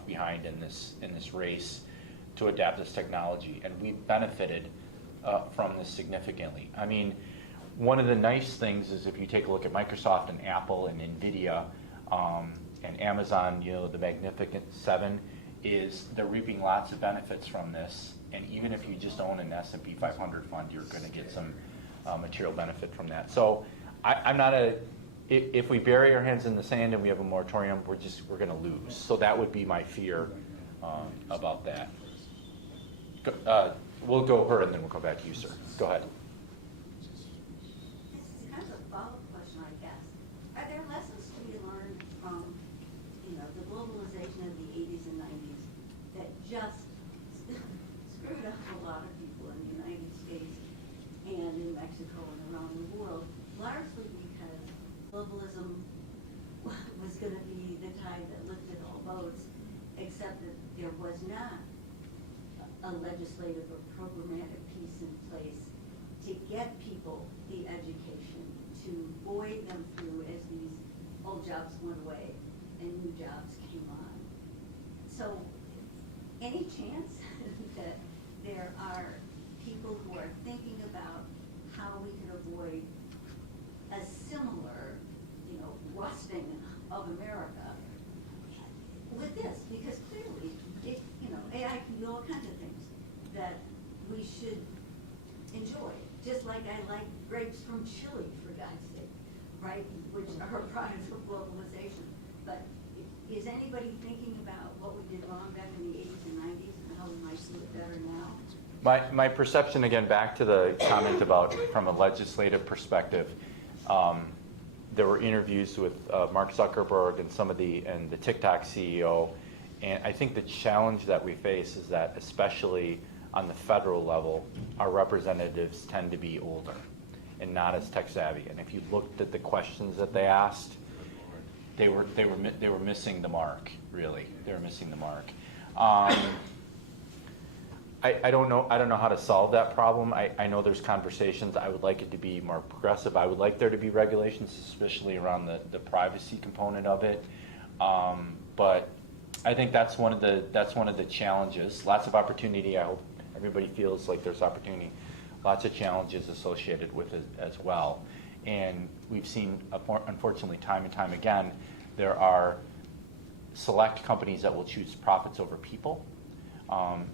behind in this race to adapt this technology, and we've benefited from this significantly. I mean, one of the nice things is if you take a look at Microsoft and Apple and NVIDIA and Amazon, the Magnificent Seven, is they're reaping lots of benefits from this. And even if you just own an S&P 500 fund, you're going to get some material benefit from that. So I'm not if we bury our hands in the sand and we have a moratorium, we're going to lose. So that would be my fear about that. We'll go her and then we'll come back to you, sir. Go ahead. This is kind of a follow-up question, I guess. Are there lessons to be learned from, the globalization of the 80s and 90s that just screwed up a lot of people in the United States and in Mexico and around the world, largely because globalism was going to be the tide that lifted all boats, except that there was not a legislative or programmatic piece in place to get people the education, to buoy them through as these old jobs went away and new jobs came on. So any chance that there are people who are thinking about how we can avoid a similar, rusting of America with this? Because clearly, AI can do all kinds of things that we should enjoy. Just like I like grapes from Chile, for God's sake, right? Which are products of globalization. But is anybody thinking about what we did wrong back in the 80s and 90s and how we might do it better now? My perception, again, back to the comment about from a legislative perspective, there were interviews with Mark Zuckerberg and the TikTok CEO, and I think the challenge that we face is that, especially on the federal level, our representatives tend to be older and not as tech savvy. And if you looked at the questions that they asked, they were missing the mark. Really, they were missing the mark. I don't know how to solve that problem. I know there's conversations. I would like it to be more progressive. I would like there to be regulations, especially around the privacy component of it. But I think that's one of the challenges. Lots of opportunity. I hope everybody feels like there's opportunity. Lots of challenges associated with it as well. And we've seen, unfortunately, time and time again, there are select companies that will choose profits over people.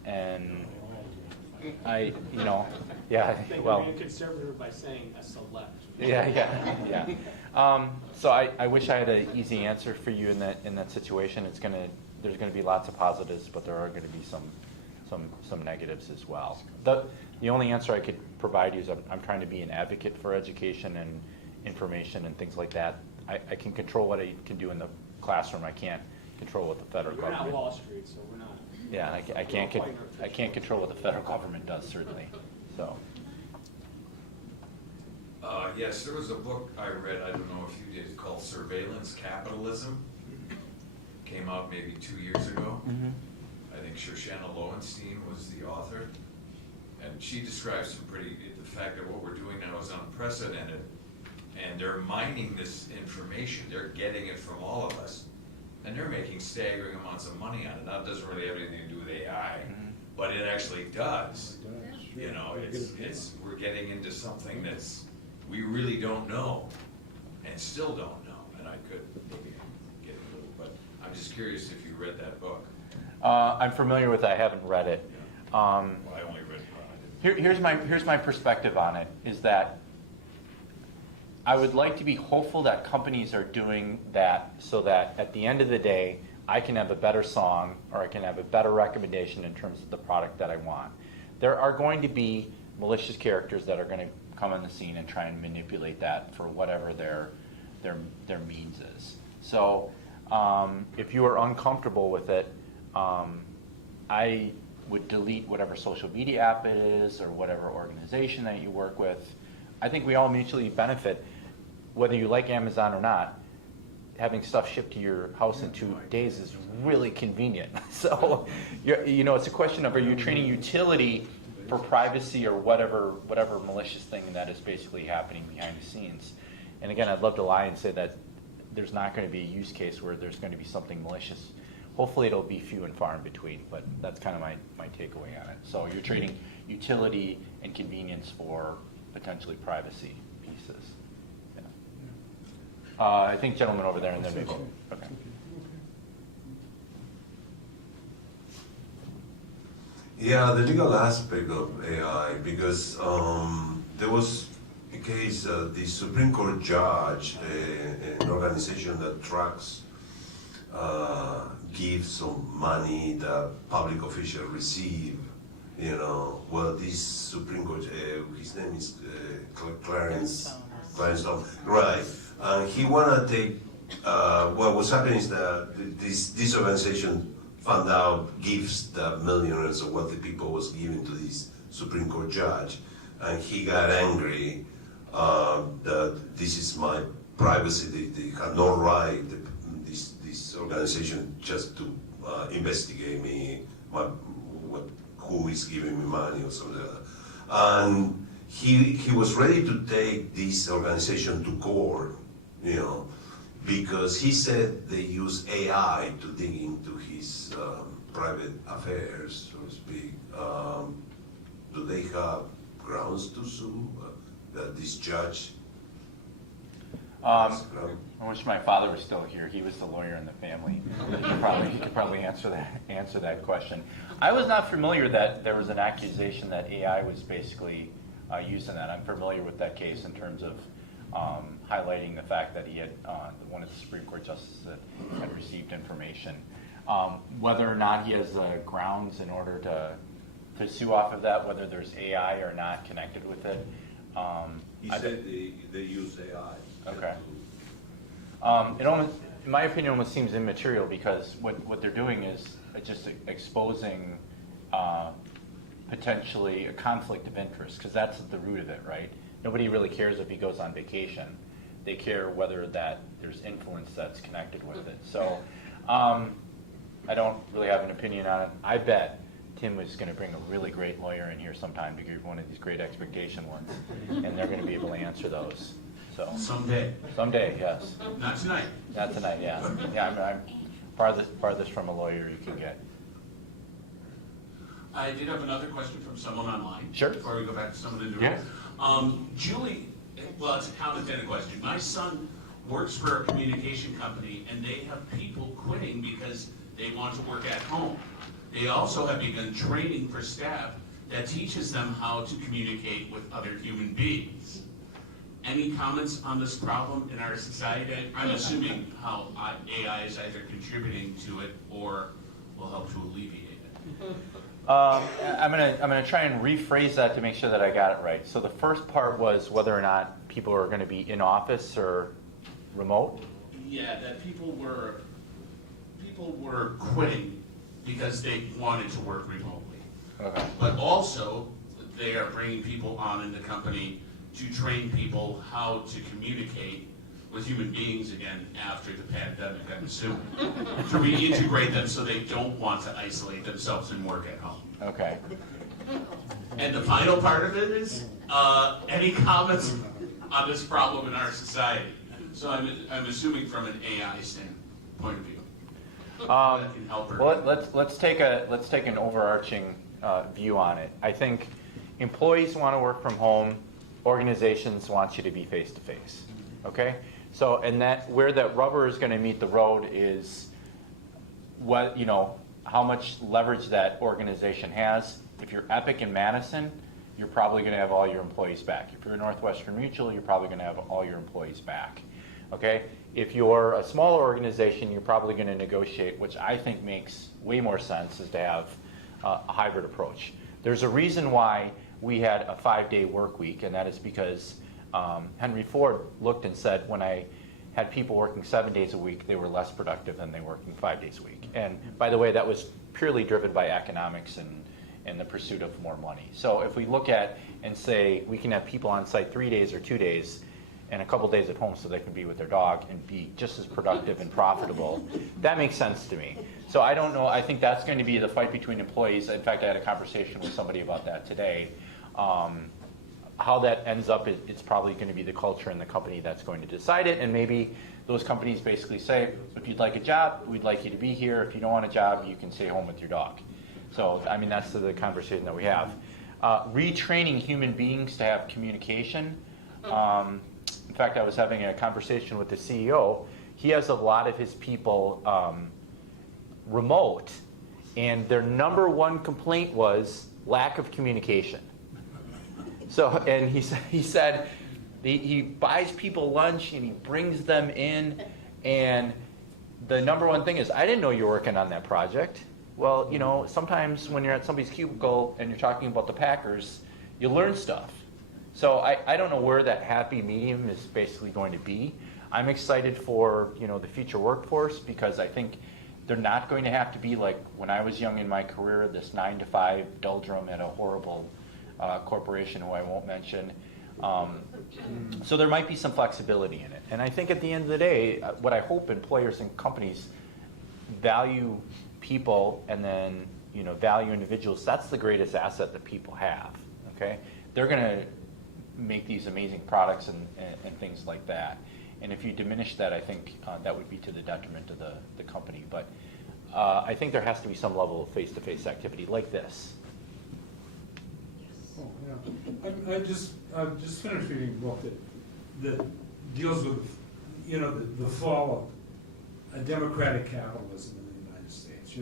And yeah, well. You're being conservative by saying a select. Yeah. So I wish I had an easy answer for you in that situation. There's gonna be lots of positives, but there are gonna be some negatives as well. The only answer I could provide you is I'm trying to be an advocate for education and information and things like that. I can control what I can do in the classroom. I can't control what the federal government. We're not Wall Street, so we're not. Yeah, I can't control what the federal government does, certainly. So, Yes, there was a book I read, I don't know if you did, called Surveillance Capitalism. Came out maybe 2 years ago. I think Shoshana Lowenstein was the author. And she describes the fact that what we're doing now is unprecedented. And they're mining this information, they're getting it from all of us. And they're making staggering amounts of money on it. Now, it doesn't really have anything to do with AI, but it actually does. You know, we're getting into something we really don't know, and still don't know. And I could maybe get a little, but I'm just curious if you read that book. I'm familiar with it, I haven't read it. Well, I only read it. Here's my perspective on it, is that I would like to be hopeful that companies are doing that so that at the end of the day, I can have a better song or I can have a better recommendation in terms of the product that I want. There are going to be malicious characters that are going to come on the scene and try and manipulate that for whatever their means is. So if you are uncomfortable with it, I would delete whatever social media app it is or whatever organization that you work with. I think we all mutually benefit, whether you like Amazon or not. Having stuff shipped to your house in 2 days is really convenient. So, you know, it's a question of, are you trading utility for privacy or whatever malicious thing that is basically happening behind the scenes? And again, I'd love to lie and say that there's not going to be a use case where there's going to be something malicious. Hopefully it'll be few and far in between, but that's kind of my takeaway on it. So you're trading utility and convenience for potentially privacy pieces. Yeah. I think gentleman over there and then maybe. Okay. Yeah, the legal aspect of AI, because there was a case, the Supreme Court judge, an organization that tracks gifts or money that public officials receive. You know, well, this Supreme Court, his name is Clarence Thomas, right? And he wanna take. What was happening is that this organization found out gifts that millionaires or wealthy people was giving to this Supreme Court judge, and he got angry that this is my privacy. They have no right. This organization just to investigate me, who is giving me money or something like that. And he was ready to take this organization to court, you know, because he said they use AI to dig into his private affairs, so to speak. Do they have grounds to sue that this judge? I wish my father was still here. He was the lawyer in the family. He could probably answer that question. I was not familiar that there was an accusation that AI was basically used in that. I'm familiar with that case in terms of highlighting the fact that he had one of the Supreme Court justices that had received information. Whether or not he has grounds in order to sue off of that, whether there's AI or not connected with it. He said they use AI. Okay. It almost, in my opinion, almost seems immaterial because what they're doing is just exposing potentially a conflict of interest, because that's at the root of it, right? Nobody really cares if he goes on vacation. They care whether that there's influence that's connected with it. So I don't really have an opinion on it. I bet Tim was going to bring a really great lawyer in here sometime to give one of these great expectation ones, and they're going to be able to answer those. So someday, yes. Not tonight. Not tonight, yeah. Yeah, I'm farthest from a lawyer you can get. I did have another question from someone online. Sure. Before we go back to someone in the room. Yeah. Julie, well, it's a comment and a question. My son works for a communication company, and they have people quitting because they want to work at home. They also have begun training for staff that teaches them how to communicate with other human beings. Any comments on this problem in our society? I'm assuming how AI is either contributing to it or will help to alleviate it. I'm gonna try and rephrase that to make sure that I got it right. So the first part was whether or not people are going to be in office or remote. Yeah, that people were quitting because they wanted to work remotely. Okay. But also, they are bringing people on in the company to train people how to communicate with human beings again after the pandemic, I'm assuming. To reintegrate them so they don't want to isolate themselves and work at home. Okay. And the final part of it is, any comments on this problem in our society? So I'm assuming from an AI standpoint of view. That can help her. Well, let's take an overarching view on it. I think employees want to work from home. Organizations want you to be face to face. Okay. So, and that where that rubber is going to meet the road is what, how much leverage that organization has. If you're Epic in Madison, you're probably going to have all your employees back. If you're Northwestern Mutual, you're probably going to have all your employees back. Okay? If you're a smaller organization, you're probably going to negotiate, which I think makes way more sense, is to have a hybrid approach. There's a reason why we had a 5-day work week, and that is because Henry Ford looked and said, when I had people working 7 days a week, they were less productive than they were working 5 days a week. And by the way, that was purely driven by economics and the pursuit of more money. So if we look at and say we can have people on site 3 days or 2 days and a couple days at home so they can be with their dog and be just as productive and profitable, that makes sense to me. So I don't know, I think that's going to be the fight between employees. In fact, I had a conversation with somebody about that today. How that ends up, it's probably going to be the culture in the company that's going to decide it, and maybe those companies basically say, if you'd like a job, we'd like you to be here. If you don't want a job, you can stay home with your dog. So, I mean, that's the conversation that we have. Retraining human beings to have communication. In fact, I was having a conversation with the CEO. He has a lot of his people remote, and their number one complaint was lack of communication. So, and he said he buys people lunch and he brings them in, and the number one thing is, I didn't know you were working on that project. Well, sometimes when you're at somebody's cubicle and you're talking about the Packers, you learn stuff. So I don't know where that happy medium is basically going to be. I'm excited for the future workforce, because I think they're not going to have to be like when I was young in my career, this 9-to-5 doldrum at a horrible corporation who I won't mention. So there might be some flexibility in it. And I think at the end of the day, what I hope employers and companies value people and then value individuals. That's the greatest asset that people have. Okay, they're going to make these amazing products and things like that. And if you diminish that, I think that would be to the detriment of the company. But I think there has to be some level of face-to-face activity like this. Oh, yeah. I've just finished reading a book that deals with, the fall of a democratic capitalism in the United States.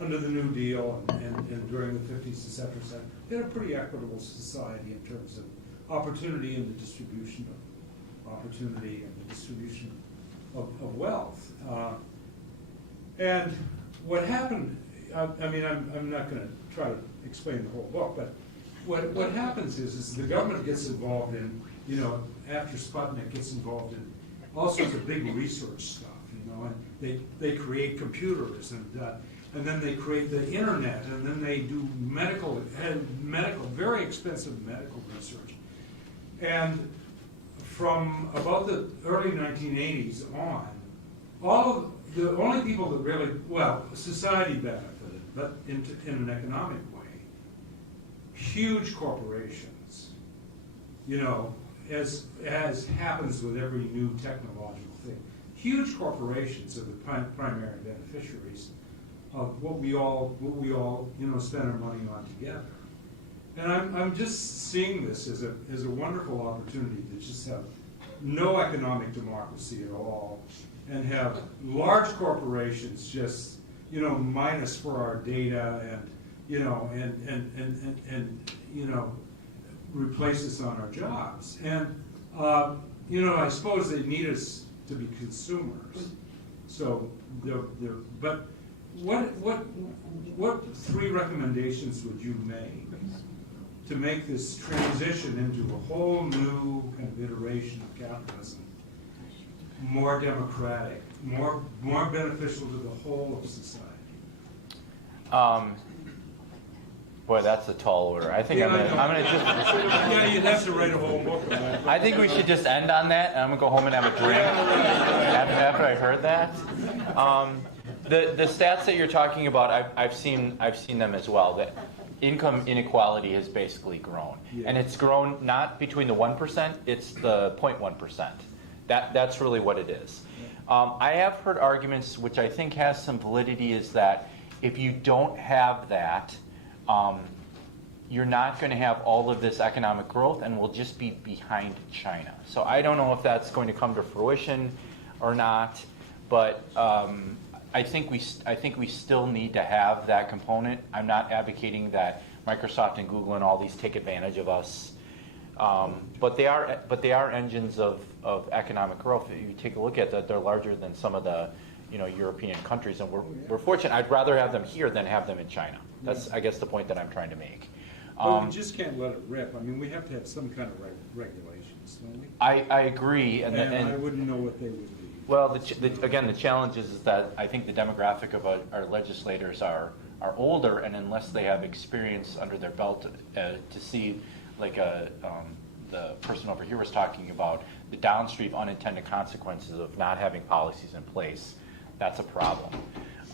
Under the New Deal and during the 50s, et cetera, they had a pretty equitable society in terms of opportunity and the distribution of opportunity and the distribution of wealth. And what happened, I'm not going to try to explain the whole book, but what happens is the government gets involved in, after Sputnik gets involved in all sorts of big research stuff, and they create computers and then they create the internet, and then they do medical, very expensive medical research. And from about the early 1980s on, the only people that really, society benefited, but in an economic way, huge corporations, as happens with every new technological thing, huge corporations are the primary beneficiaries of what we all spend our money on together. And I'm just seeing this as a wonderful opportunity to just have no economic democracy at all, and have large corporations just mine us for our data and replace us on our jobs. And I suppose they need us to be consumers. So but what 3 recommendations would you make to make this transition into a whole new kind of iteration of capitalism more democratic, more beneficial to the whole of society? Boy, that's a tall order. I think Yeah, I'm I know. gonna just. Yeah, you'd have to write a whole book on that. I think we should just end on that, and I'm gonna go home and have a drink after I heard that. The stats that you're talking about, I've seen them as well. That income inequality has basically grown, and it's grown not between the 1%, it's the 0.1%. That's really what it is. I have heard arguments, which I think has some validity, is that if you don't have that, you're not going to have all of this economic growth, and we'll just be behind China. So I don't know if that's going to come to fruition or not, but I think we still need to have that component. I'm not advocating that Microsoft and Google and all these take advantage of us, but they are engines of economic growth. If you take a look at that, they're larger than some of the European countries, and we're fortunate. I'd rather have them here than have them in China. That's, I guess, the point that I'm trying to make. But we just can't let it rip. I mean, we have to have some kind of regulations, don't we? I agree, And I wouldn't know what they would be. Well, again, the challenge is that I think the demographic of our legislators are older, and unless they have experience under their belt to see, like the person over here was talking about, the downstream unintended consequences of not having policies in place, that's a problem.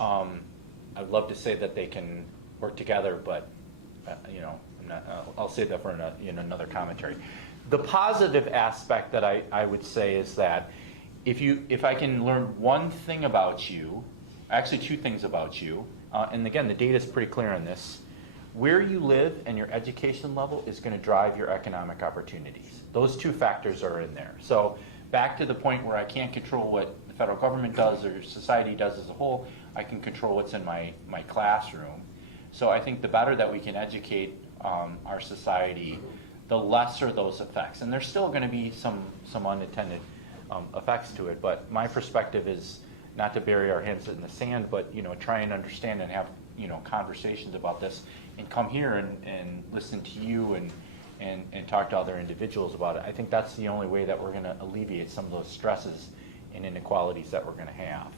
I'd love to say that they can work together, but I'll save that for another commentary. The positive aspect that I would say is that if I can learn one thing about you, actually two things about you, and again, the data is pretty clear on this, where you live and your education level is going to drive your economic opportunities. Those two factors are in there. So back to the point where I can't control what the federal government does or society does as a whole, I can control what's in my classroom. So I think the better that we can educate our society, the lesser those effects. And there's still going to be some unintended effects to it, but my perspective is not to bury our heads in the sand, but try and understand and have conversations about this, and come here and listen to you and talk to other individuals about it. I think that's the only way that we're going to alleviate some of those stresses and inequalities that we're going to have.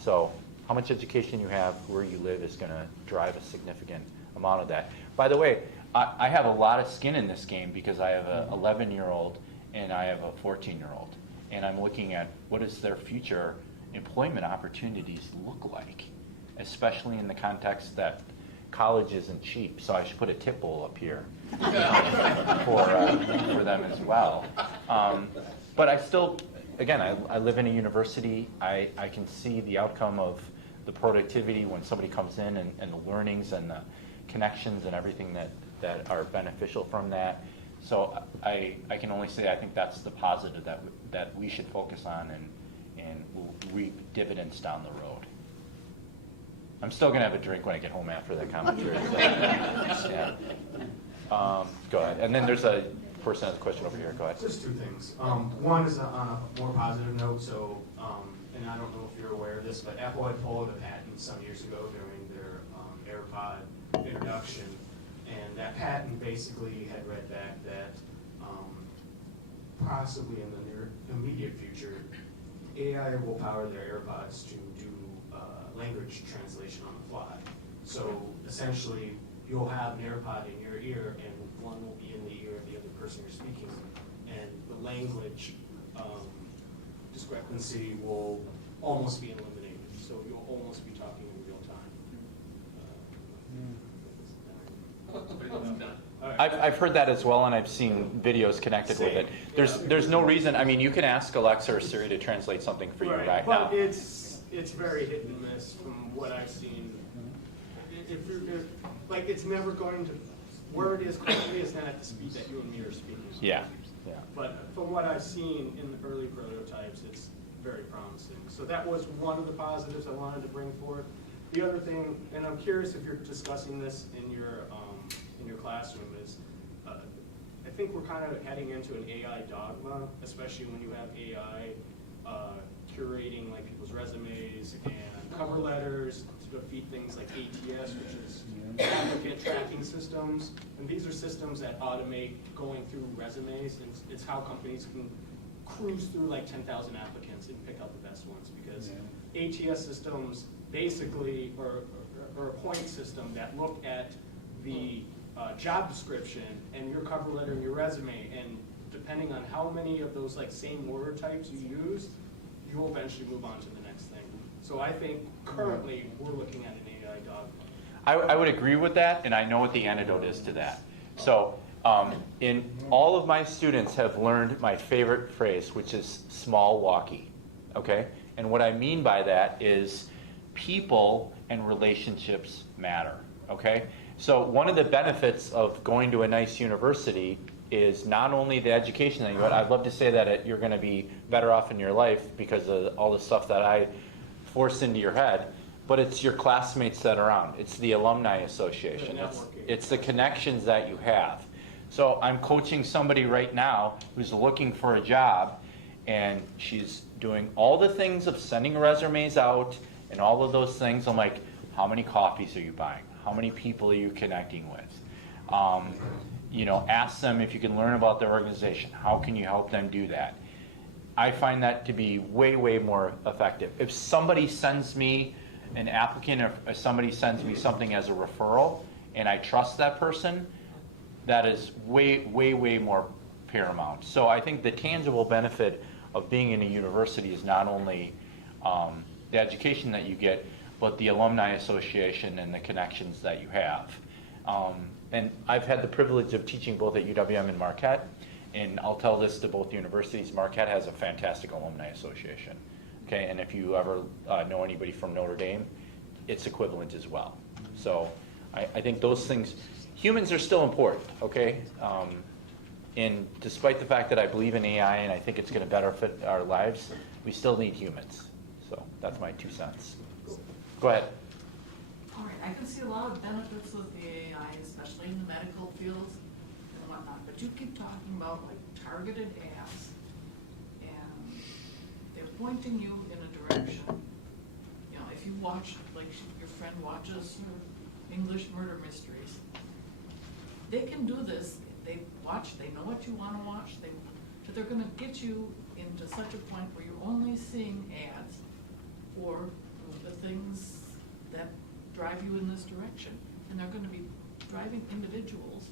So how much education you have, where you live, is going to drive a significant amount of that. By the way, I have a lot of skin in this game because I have an 11-year-old and I have a 14-year-old. And I'm looking at what does their future employment opportunities look like, especially in the context that college isn't cheap. So I should put a tip bowl up here for them as well. But I still, again, I live in a university. I can see the outcome of the productivity when somebody comes in, and the learnings and the connections and everything that are beneficial from that. So I can only say I think that's the positive that we should focus on and will reap dividends down the road. I'm still going to have a drink when I get home after that commentary. So, yeah. Go ahead. And then there's a person has a question over here. Go ahead. Just two things. One is on a more positive note. So, and I don't know if you're aware of this, but Apple had pulled a patent some years ago during their AirPod introduction. And that patent basically had read back that possibly in the near immediate future, AI will power their AirPods to do language translation on the fly. So essentially, you'll have an AirPod in your ear, and one will be in the ear of the other person you're speaking with, and the language discrepancy will almost be eliminated. So you'll almost be talking in real time. I've heard that as well, and I've seen videos connected with it. There's no reason. I mean, you can ask Alexa or Siri to translate something for you right now. But it's very hit and miss from what I've seen. Like it's never going to where it is currently is not at the speed that you and me are speaking. Yeah. But from what I've seen in the early prototypes, it's very promising. So that was one of the positives I wanted to bring forth. The other thing, and I'm curious if you're discussing this in your classroom, is I think we're kind of heading into an AI dogma, especially when you have AI curating like people's resumes and cover letters to feed things like ATS, which is applicant tracking systems. And these are systems that automate going through resumes, and it's how companies can cruise through like 10,000 applicants and pick out the best ones, because ATS systems basically are a point system that look at the job description and your cover letter and your resume, and depending on how many of those like same word types you use, you'll eventually move on to the next thing. So I think currently we're looking at an AI dog. I would agree with that, and I know what the antidote is to that. So in all of my students have learned my favorite phrase, which is small walkie, okay? And what I mean by that is people and relationships matter, okay? So one of the benefits of going to a nice university is not only the education that you get. I'd love to say that you're going to be better off in your life because of all the stuff that I forced into your head, but it's your classmates that are around. It's the alumni association. It's the connections that you have. So I'm coaching somebody right now who's looking for a job, and she's doing all the things of sending resumes out and all of those things. I'm like, how many coffees are you buying? How many people are you connecting with? Ask them if you can learn about their organization. How can you help them do that? I find that to be way, way more effective. If somebody sends me an applicant, or if somebody sends me something as a referral, and I trust that person, that is way, way, way more paramount. So I think the tangible benefit of being in a university is not only the education that you get, but the alumni association and the connections that you have. And I've had the privilege of teaching both at UWM and Marquette, and I'll tell this to both universities. Marquette has a fantastic alumni association, okay? And if you ever know anybody from Notre Dame, it's equivalent as well. So I think those things, humans are still important, okay? And despite the fact that I believe in AI and I think it's going to benefit our lives, we still need humans. So that's my 2 cents. Go ahead. All right, I can see a lot of benefits with the AI, especially in the medical fields and whatnot, but you keep talking about like targeted ads, and they're pointing you in a direction. You know, if you watch, like your friend watches English murder mysteries, they can do this. They know what you want to watch, but they're going to get you into such a point where you're only seeing ads for the things that drive you in this direction. And they're going to be driving individuals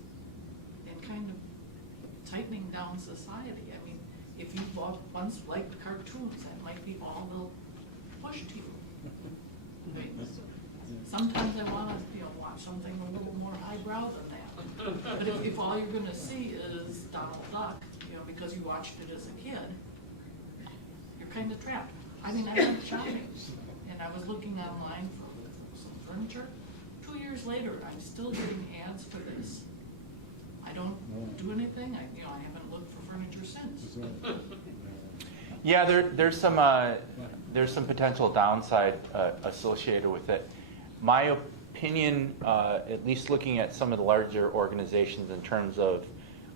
and kind of tightening down society. I mean, if you once liked cartoons, that might be all they'll push to you. Right? Sometimes I want to, watch something a little more highbrow than that. But if all you're going to see is Donald Duck, because you watched it as a kid, you're kind of trapped. I mean, I went shopping, and I was looking online for some furniture. 2 years later, I'm still getting ads for this. I don't do anything. I haven't looked for furniture since. Yeah, there's some potential downside associated with it. My opinion, at least looking at some of the larger organizations in terms of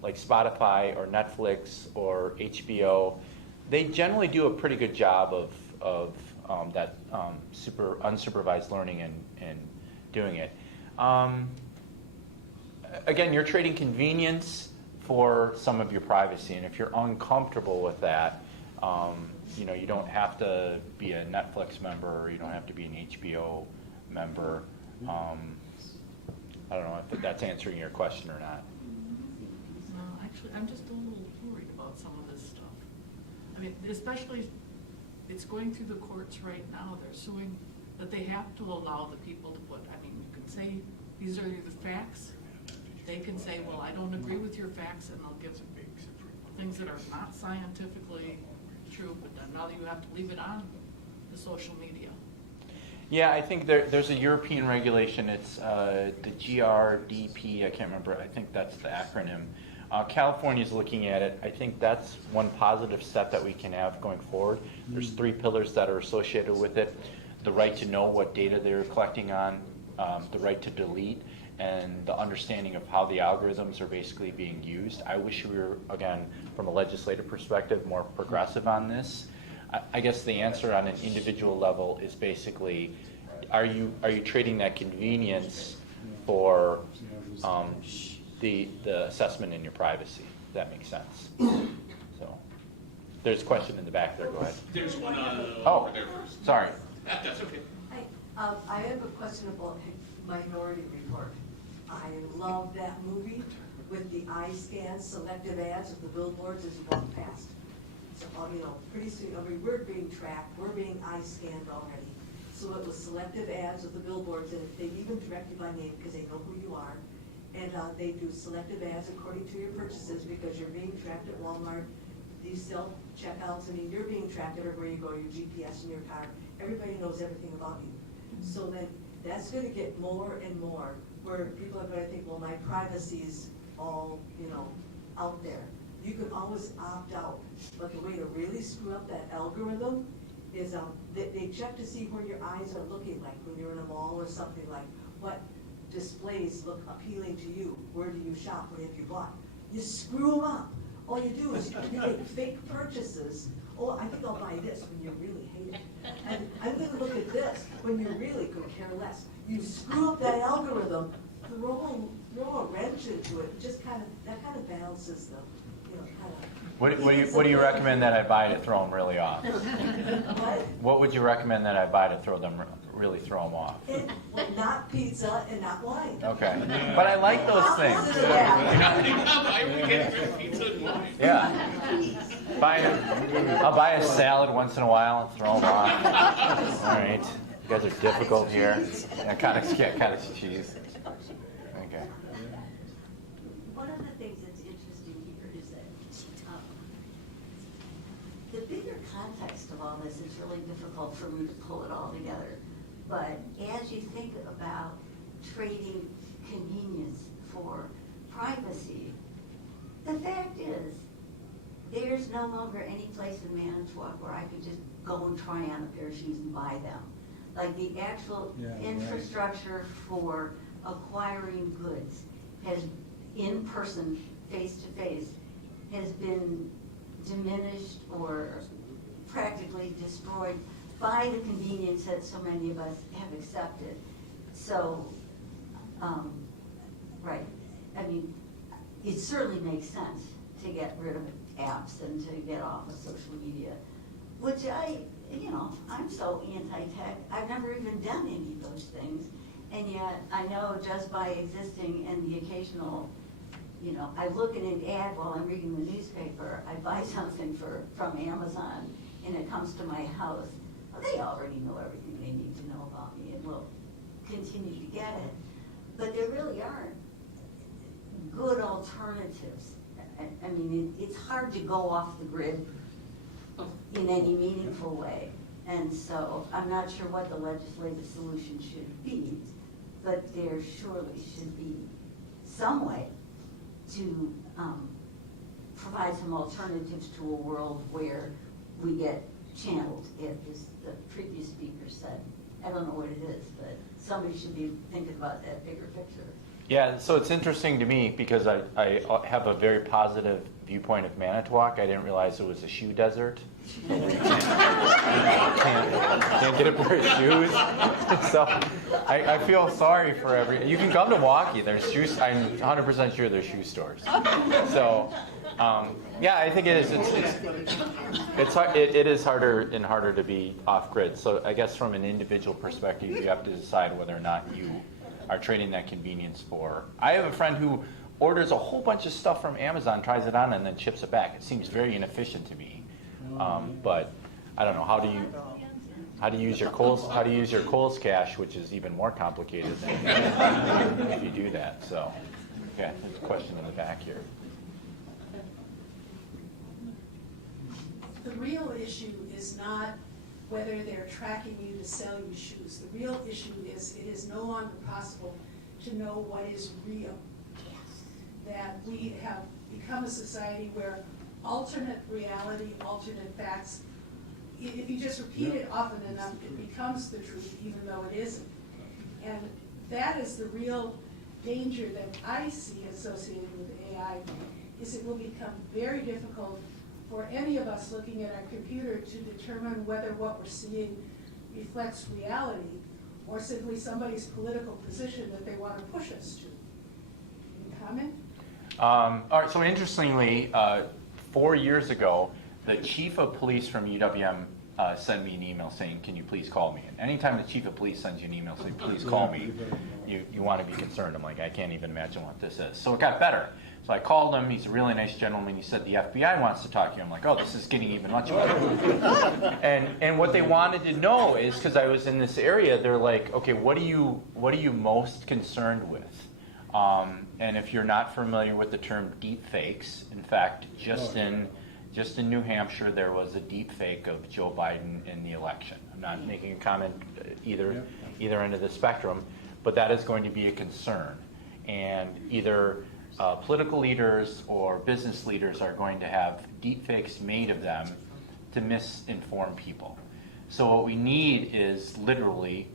like Spotify or Netflix or HBO, they generally do a pretty good job of that super unsupervised learning and doing it. Again, you're trading convenience for some of your privacy, and if you're uncomfortable with that, you don't have to be a Netflix member, or you don't have to be an HBO member. I don't know if that's answering your question or not. No, actually, I'm just a little worried about some of this stuff. I mean, especially, it's going through the courts right now. They're suing, that they have to allow the people to put, you can say, these are the facts. They can say, well, I don't agree with your facts, and they'll give things that are not scientifically true, but then now you have to leave it on the social media. Yeah, I think there's a European regulation. It's the GRDP. I can't remember. I think that's the acronym. California's looking at it. I think that's one positive step that we can have going forward. There's 3 pillars that are associated with it: the right to know what data they're collecting on, the right to delete, and the understanding of how the algorithms are basically being used. I wish we were, again, from a legislative perspective, more progressive on this. I guess the answer on an individual level is basically, are you trading that convenience for the assessment in your privacy? If that makes sense. So, there's a question in the back there. Go ahead. There's one over there first. Sorry. That's okay. Hi, I have a question about Minority Report. I love that movie with the eye scan selective ads of the billboards as you walk past. So, you know, pretty soon, I mean, we're being tracked, we're being eye scanned already. So it was selective ads of the billboards, and they even direct you by name because they know who you are. And they do selective ads according to your purchases because you're being tracked at Walmart. These self-checkouts, I mean, you're being tracked everywhere you go, your GPS in your car. Everybody knows everything about you. So then that's gonna get more and more where people are gonna think, well, my privacy is all, you know, out there. You can always opt out, but the way to really screw up that algorithm is they check to see where your eyes are looking, like when you're in a mall or something, like what displays look appealing to you, where do you shop, what have you bought? You screw them up. All you do is you make fake purchases. Oh, I think I'll buy this when you really hate it. And I'm gonna look at this when you really could care less. You screw up that algorithm, throw a wrench into it, just that kind of balances them, you know, kind of. What do you recommend that I buy to throw them really off? What? What would you recommend that I buy to really throw them off? Well, not pizza and not wine. Okay, but I like those things. Opposite of that. Yeah. I'll buy a salad once in a while and throw them off. All right. You guys are difficult here. Cottage cheese. Okay. One of the things that's interesting here is that the bigger context of all this is really difficult for me to pull it all together. But as you think about trading convenience for privacy, the fact is, there's no longer any place in Manitowoc where I could just go and try on a pair of shoes and buy them. Like the actual infrastructure for acquiring goods has, in person, face to face, has been diminished or practically destroyed by the convenience that so many of us have accepted. So, right, I mean, it certainly makes sense to get rid of apps and to get off of social media, which I'm so anti-tech, I've never even done any of those things. And yet, I know just by existing in the occasional, I look at an ad while I'm reading the newspaper, I buy something from Amazon, and it comes to my house. Well, they already know everything they need to know about me and will continue to get it. But there really aren't good alternatives. I mean, it's hard to go off the grid in any meaningful way. And so I'm not sure what the legislative solution should be, but there surely should be some way to provide some alternatives to a world where we get channeled, as the previous speaker said. I don't know what it is, but somebody should be thinking about that bigger picture. Yeah, so it's interesting to me because I have a very positive viewpoint of Manitowoc. I didn't realize it was a shoe desert. Can't get a pair of shoes. So I feel sorry for you can come to Milwaukee. There's shoes. I'm 100% sure there's shoe stores. So yeah, I think it is. It is harder and harder to be off grid. So I guess from an individual perspective, you have to decide whether or not you are trading that convenience for. I have a friend who orders a whole bunch of stuff from Amazon, tries it on, and then ships it back. It seems very inefficient to me. But I don't know. How do you use your Kohl's cash, which is even more complicated than if you do that. So yeah, there's a question in the back here. The real issue is not whether they're tracking you to sell you shoes. The real issue is it is no longer possible to know what is real. That we have become a society where alternate reality, alternate facts, if you just repeat it often enough, it becomes the truth even though it isn't. And that is the real danger that I see associated with AI, is it will become very difficult for any of us looking at our computer to determine whether what we're seeing reflects reality or simply somebody's political position that they want to push us to. Any comment? All right, so interestingly, 4 years ago, the chief of police from UWM send me an email saying, can you please call me? And anytime the chief of police sends you an email saying, please call me, you want to be concerned. I'm like, I can't even imagine what this is. So it got better. So I called him. He's a really nice gentleman. He said, the FBI wants to talk to you. I'm like, oh, this is getting even much better. And what they wanted to know is, because I was in this area, they're like, okay, what are you most concerned with? And if you're not familiar with the term deep fakes, in fact, just in New Hampshire, there was a deep fake of Joe Biden in the election. I'm not making a comment either end of the spectrum, but that is going to be a concern. And either political leaders or business leaders are going to have deep fakes made of them to misinform people. So what we need is literally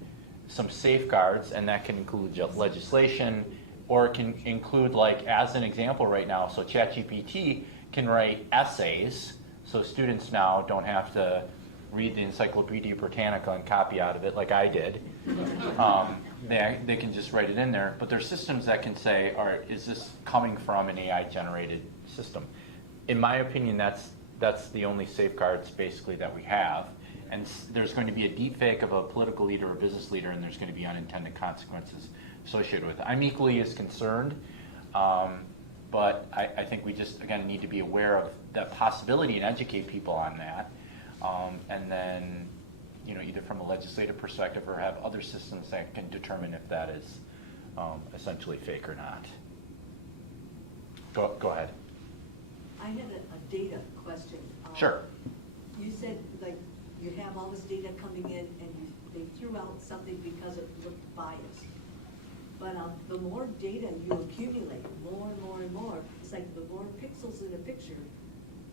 some safeguards, and that can include legislation, or it can include, like, as an example right now, so ChatGPT can write essays, so students now don't have to read the Encyclopedia Britannica and copy out of it like I did. They can just write it in there, but there are systems that can say, all right, is this coming from an AI-generated system? In my opinion, that's the only safeguards basically that we have, and there's going to be a deep fake of a political leader or business leader, and there's going to be unintended consequences associated with it. I'm equally as concerned, but I think we just, again, need to be aware of that possibility and educate people on that, and then, either from a legislative perspective or have other systems that can determine if that is essentially fake or not. Go ahead. I had a data question. Sure. You said, like, you have all this data coming in and they threw out something because it looked biased. But the more data you accumulate, more and more and more, it's like the more pixels in a picture,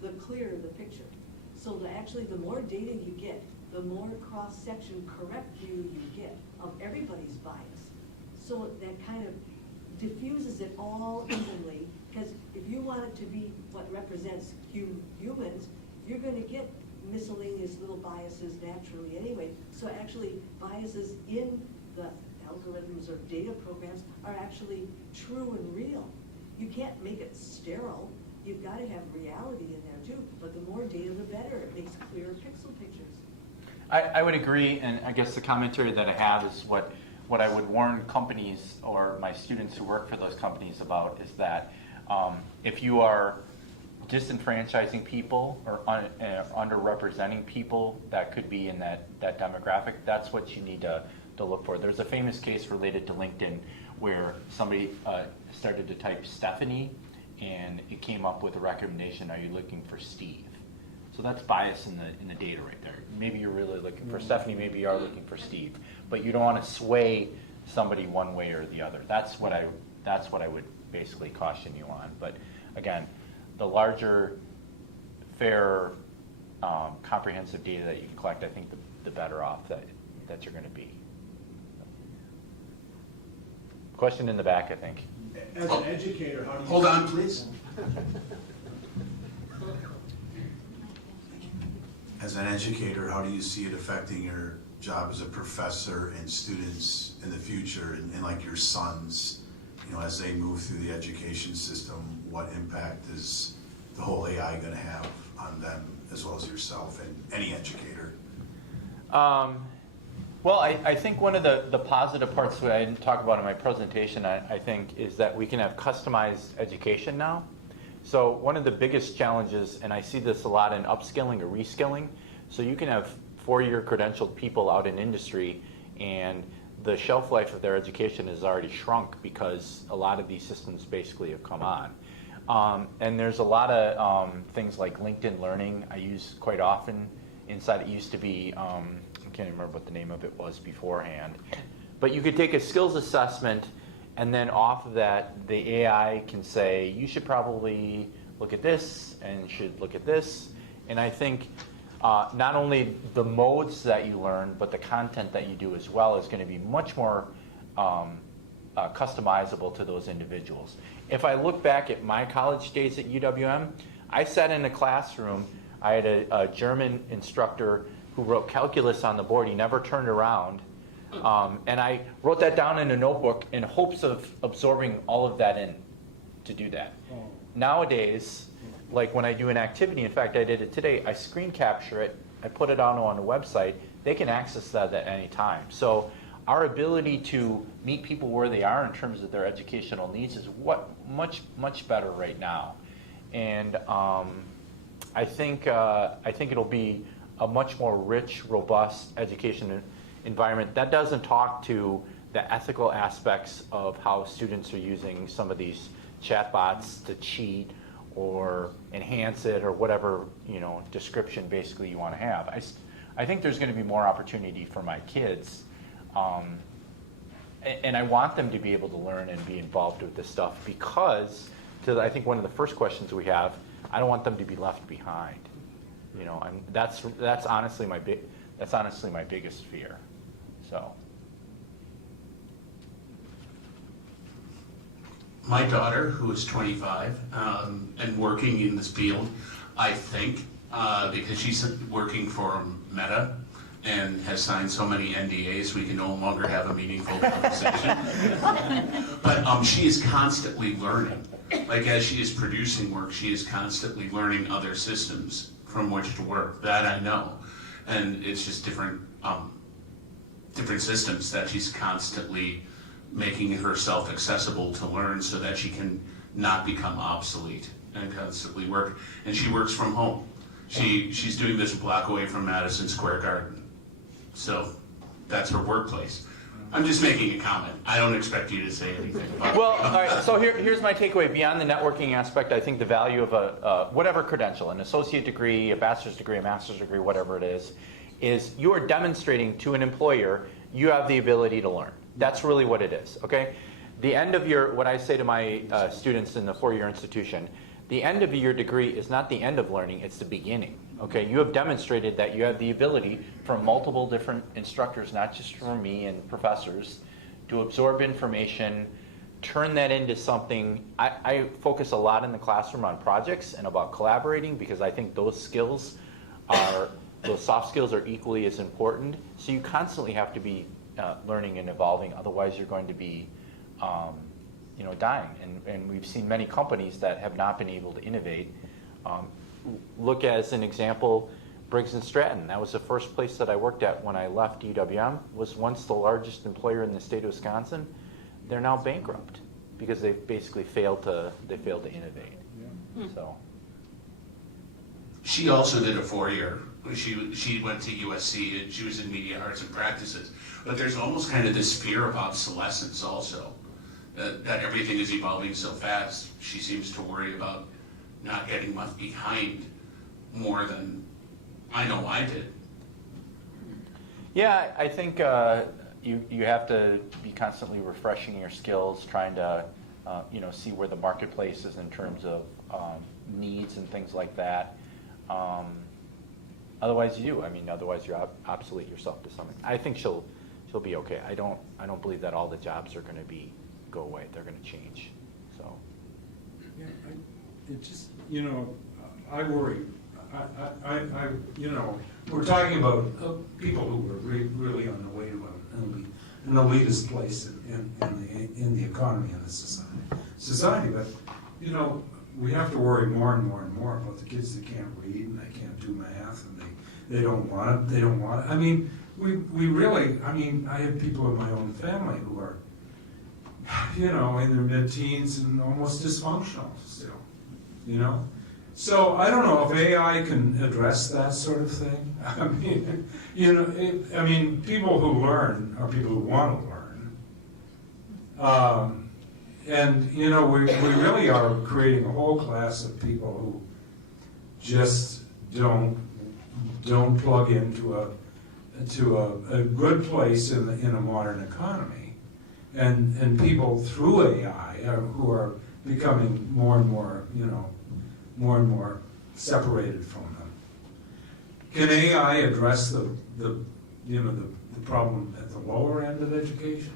the clearer the picture. So the more data you get, the more cross-section correct view you get of everybody's bias. So that kind of diffuses it all evenly, because if you want it to be what represents humans, you're going to get miscellaneous little biases naturally anyway. So actually, biases in the algorithms or data programs are actually true and real. You can't make it sterile. You've got to have reality in there too, but the more data, the better. It makes clearer pixel pictures. I would agree, and I guess the commentary that I have is what I would warn companies or my students who work for those companies about is that if you are disenfranchising people or underrepresenting people that could be in that demographic, that's what you need to look for. There's a famous case related to LinkedIn where somebody started to type Stephanie, and it came up with a recommendation, are you looking for Steve? So that's bias in the data right there. Maybe you're really looking for Stephanie, maybe you are looking for Steve, but you don't want to sway somebody one way or the other. That's what I would basically caution you on. But again, the larger, fair, comprehensive data that you can collect, I think the better off that you're going to be. Question in the back, I think. As an educator, how do you... Hold on, please. As an educator, how do you see it affecting your job as a professor and students in the future, and like your sons, as they move through the education system, what impact is the whole AI going to have on them as well as yourself and any educator? Well, I think one of the positive parts that I didn't talk about in my presentation, I think, is that we can have customized education now. So one of the biggest challenges, and I see this a lot in upskilling or reskilling, so you can have 4-year credentialed people out in industry, and the shelf life of their education has already shrunk because a lot of these systems basically have come on. And there's a lot of things like LinkedIn Learning I use quite often. Inside it used to be, I can't remember what the name of it was beforehand, but you could take a skills assessment, and then off of that, the AI can say, you should probably look at this and should look at this. And I think not only the modes that you learn, but the content that you do as well is going to be much more customizable to those individuals. If I look back at my college days at UWM, I sat in a classroom, I had a German instructor who wrote calculus on the board. He never turned around. And I wrote that down in a notebook in hopes of absorbing all of that in to do that. Nowadays, like when I do an activity, in fact, I did it today, I screen capture it, I put it on the website, they can access that at any time. So our ability to meet people where they are in terms of their educational needs is much better right now. And I think it'll be a much more rich, robust education environment. That doesn't talk to the ethical aspects of how students are using some of these chatbots to cheat or enhance it or whatever, you know, description basically you want to have. I think there's going to be more opportunity for my kids, and I want them to be able to learn and be involved with this stuff because, to I think one of the first questions we have, I don't want them to be left behind. You know, and that's honestly my biggest fear. So. My daughter, who is 25 and working in this field, I think, because she's working for Meta and has signed so many NDAs, we can no longer have a meaningful conversation. But she is constantly learning. Like as she is producing work, she is constantly learning other systems from which to work. That I know. And it's just different systems that she's constantly making herself accessible to learn so that she can not become obsolete and constantly work. And she works from home. She's doing this a block away from Madison Square Garden. So that's her workplace. I'm just making a comment. I don't expect you to say anything about it. Well, all right, so here's my takeaway. Beyond the networking aspect, I think the value of a whatever credential, an associate degree, a bachelor's degree, a master's degree, whatever it is you are demonstrating to an employer you have the ability to learn. That's really what it is, okay? The end of what I say to my students in the four-year institution, the end of your degree is not the end of learning, it's the beginning, okay? You have demonstrated that you have the ability from multiple different instructors, not just from me and professors, to absorb information, turn that into something. I focus a lot in the classroom on projects and about collaborating because I think those soft skills are equally as important. So you constantly have to be learning and evolving, otherwise you're going to be dying. And we've seen many companies that have not been able to innovate. Look as an example, Briggs & Stratton. That was the first place that I worked at when I left UWM, was once the largest employer in the state of Wisconsin. They're now bankrupt because they basically failed to innovate. Yeah. So. She also did a 4-year. She went to USC and she was in media arts and practices. But there's almost kind of this fear of obsolescence also, that everything is evolving so fast. She seems to worry about not getting left behind more than I know I did. Yeah, I think you have to be constantly refreshing your skills, trying to see where the marketplace is in terms of needs and things like that. Otherwise you you're obsolete yourself to something. I think she'll be okay. I don't believe that all the jobs are going to go away. They're going to change. So. Yeah, it just I worry. We're talking about people who are really on the way to an elitist place in the economy and the society. But we have to worry more and more and more about the kids that can't read and they can't do math and they don't want it. They don't want it. I mean, we really. I mean, I have people in my own family who are, in their mid-teens and almost dysfunctional still. So I don't know if AI can address that sort of thing. I mean, people who learn are people who want to learn. And we really are creating a whole class of people who just don't plug into a good place in a modern economy, and people through AI who are becoming more and more separated from them. Can AI address the problem at the lower end of education?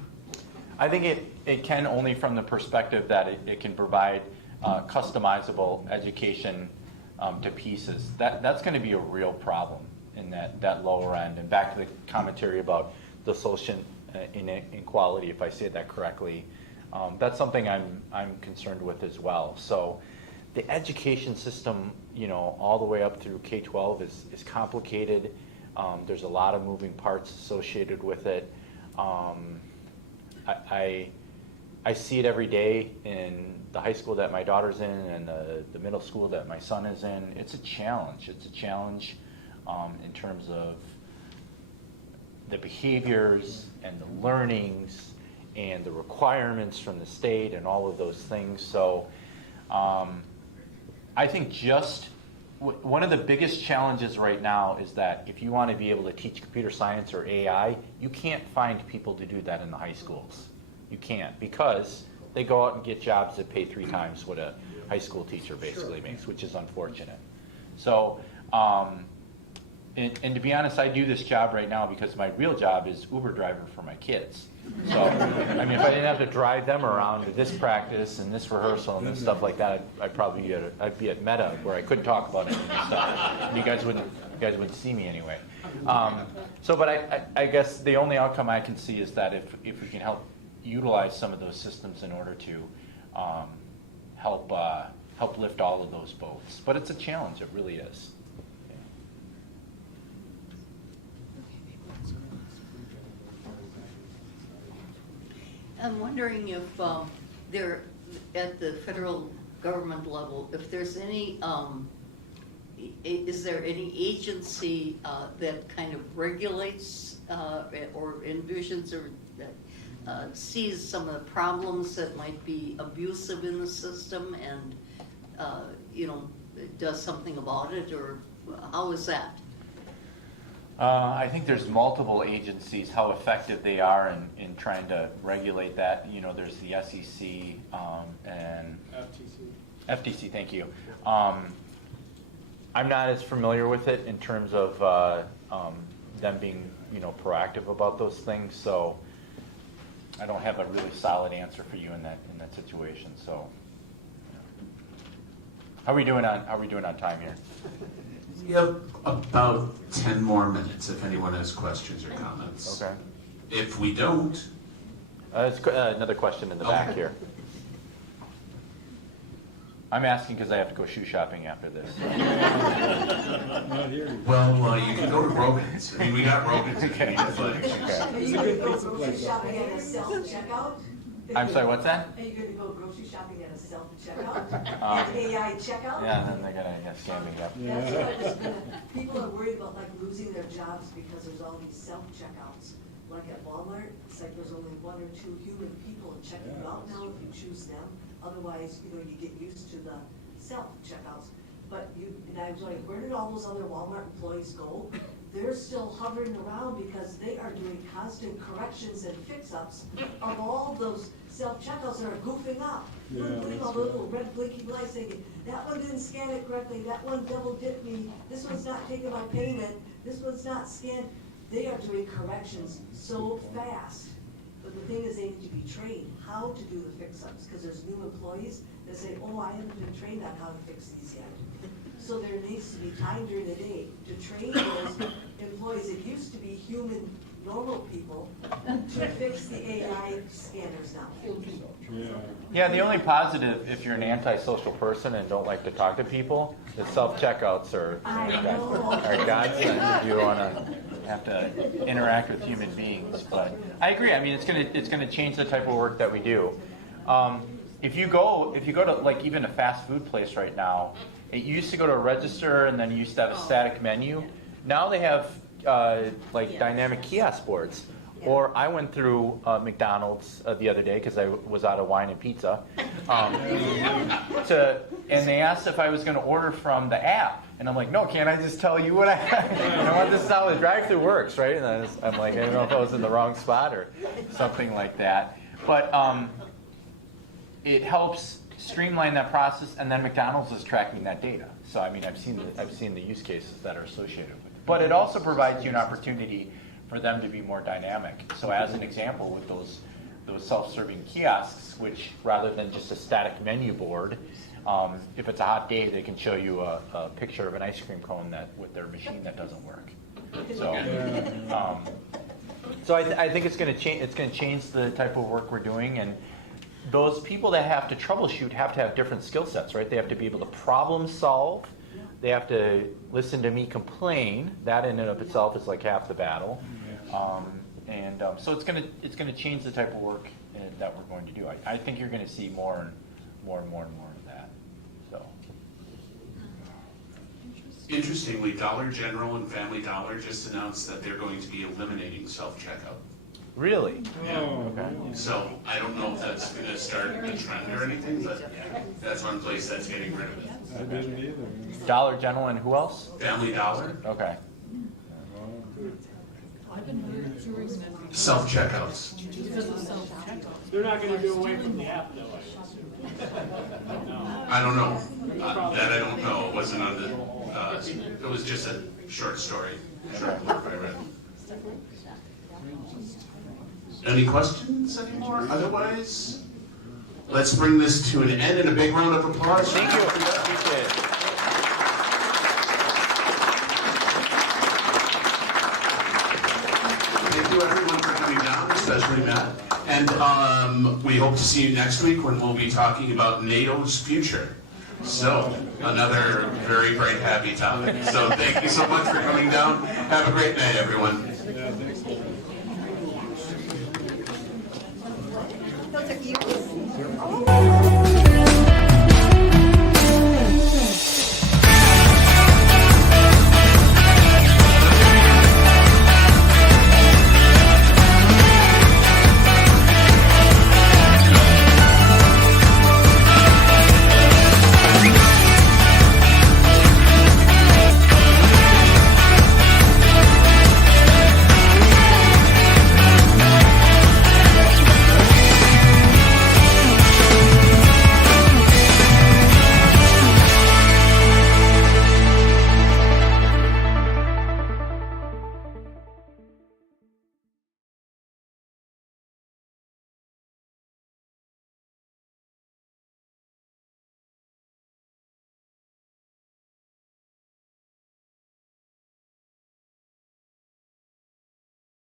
I think it can only from the perspective that it can provide customizable education to pieces. That's going to be a real problem in that lower end. And back to the commentary about the social inequality, if I say that correctly, that's something I'm concerned with as well. So the education system, all the way up through K-12 is complicated. There's a lot of moving parts associated with it. I see it every day in the high school that my daughter's in and the middle school that my son is in. It's a challenge. It's a challenge in terms of the behaviors and the learnings and the requirements from the state and all of those things. So I think one of the biggest challenges right now is that if you want to be able to teach computer science or AI, you can't find people to do that in the high schools. You can't, because they go out and get jobs that pay 3 times what a high school teacher basically makes, which is unfortunate. So, and to be honest, I do this job right now because my real job is Uber driver for my kids. So, I mean, if I didn't have to drive them around to this practice and this rehearsal and this stuff like that, I'd probably be at Meta where I couldn't talk about any of this stuff. You guys wouldn't see me anyway. But I guess the only outcome I can see is that if we can help utilize some of those systems in order to help lift all of those boats. But it's a challenge, it really is. I'm wondering if there, at the federal government level, if there's any, is there any agency that kind of regulates or envisions or sees some of the problems that might be abusive in the system and, does something about it, or how is that? I think there's multiple agencies. How effective they are in trying to regulate that. There's the SEC and FTC. Thank you. I'm not as familiar with it in terms of them being proactive about those things. So I don't have a really solid answer for you in that situation. So how are we doing on time here? We have about 10 more minutes if anyone has questions or comments. Okay. If we don't, Another question in the back here. I'm asking because I have to go shoe shopping after this. well, you can go to Rogan's. I mean, we got Rogan's if you need to find Are you going to go grocery shopping at a self-checkout? I'm sorry, what's that? Are you going to go grocery shopping at a self-checkout? An AI checkout? Yeah, then they're gonna scam me up. That's what I was gonna, people are worried about like losing their jobs because there's all these self-checkouts. Like at Walmart, it's like there's only 1 or 2 human people checking you out now if you choose them. Otherwise, you get used to the self-checkouts. But and I was like, where did all those other Walmart employees go? They're still hovering around because they are doing constant corrections and fix-ups of all those self-checkouts that are goofing up. Putting all the little red blinking lights thinking, that one didn't scan it correctly, that one double dipped me, this one's not taking my payment, this one's not scanned. They are doing corrections so fast. But the thing is, they need to be trained how to do the fix-ups, because there's new employees that say, oh, I haven't been trained on how to fix these yet. So there needs to be time during the day to train those employees. It used to be human, normal people to fix the AI scanners now. Yeah, the only positive, if you're an antisocial person and don't like to talk to people, the self-checkouts are godsend if you want to have to interact with human beings. But I agree. I mean, it's gonna change the type of work that we do. If you go to like even a fast food place right now, it used to go to a register and then you used to have a static menu. Now they have dynamic kiosk boards. Or I went through McDonald's the other day because I was out of wine and pizza, and they asked if I was going to order from the app, and I'm like, no, can't I just tell you what I want? This is how the drive-thru works, right? And I'm like, I don't know if I was in the wrong spot or something like that, but it helps streamline that process, and then McDonald's is tracking that data. So I mean, I've seen the use cases that are associated with it, but it also provides you an opportunity for them to be more dynamic. So as an example, with those self-serving kiosks, which rather than just a static menu board, if it's a hot day, they can show you a picture of an ice cream cone with their machine that doesn't work. So I think it's going to change the type of work we're doing, and those people that have to troubleshoot have to have different skill sets, right? They have to be able to problem solve. They have to listen to me complain. That in and of itself is like half the battle. So it's gonna change the type of work that we're going to do. I think you're going to see more and more of that. So. Interestingly, Dollar General and Family Dollar just announced that they're going to be eliminating self-checkout. Really? Yeah. Okay. So I don't know if that's going to start a trend or anything, but that's one place that's getting rid of it. I didn't either. Dollar General and who else? Family Dollar, Okay. I've been hearing that self-checkouts. because of self-checkout. They're not gonna do away from the app though, I assume. No. I don't know. That I don't know. It wasn't on the, it was just a short story, short blurb I read. Any questions anymore? Otherwise, let's bring this to an end and a big round of applause. Thank you. Appreciate it. Thank you everyone for coming down, especially Matt. And we hope to see you next week when we'll be talking about NATO's future. So, another very bright, happy topic. So thank you so much for coming down. Have a great night, everyone. Those are you.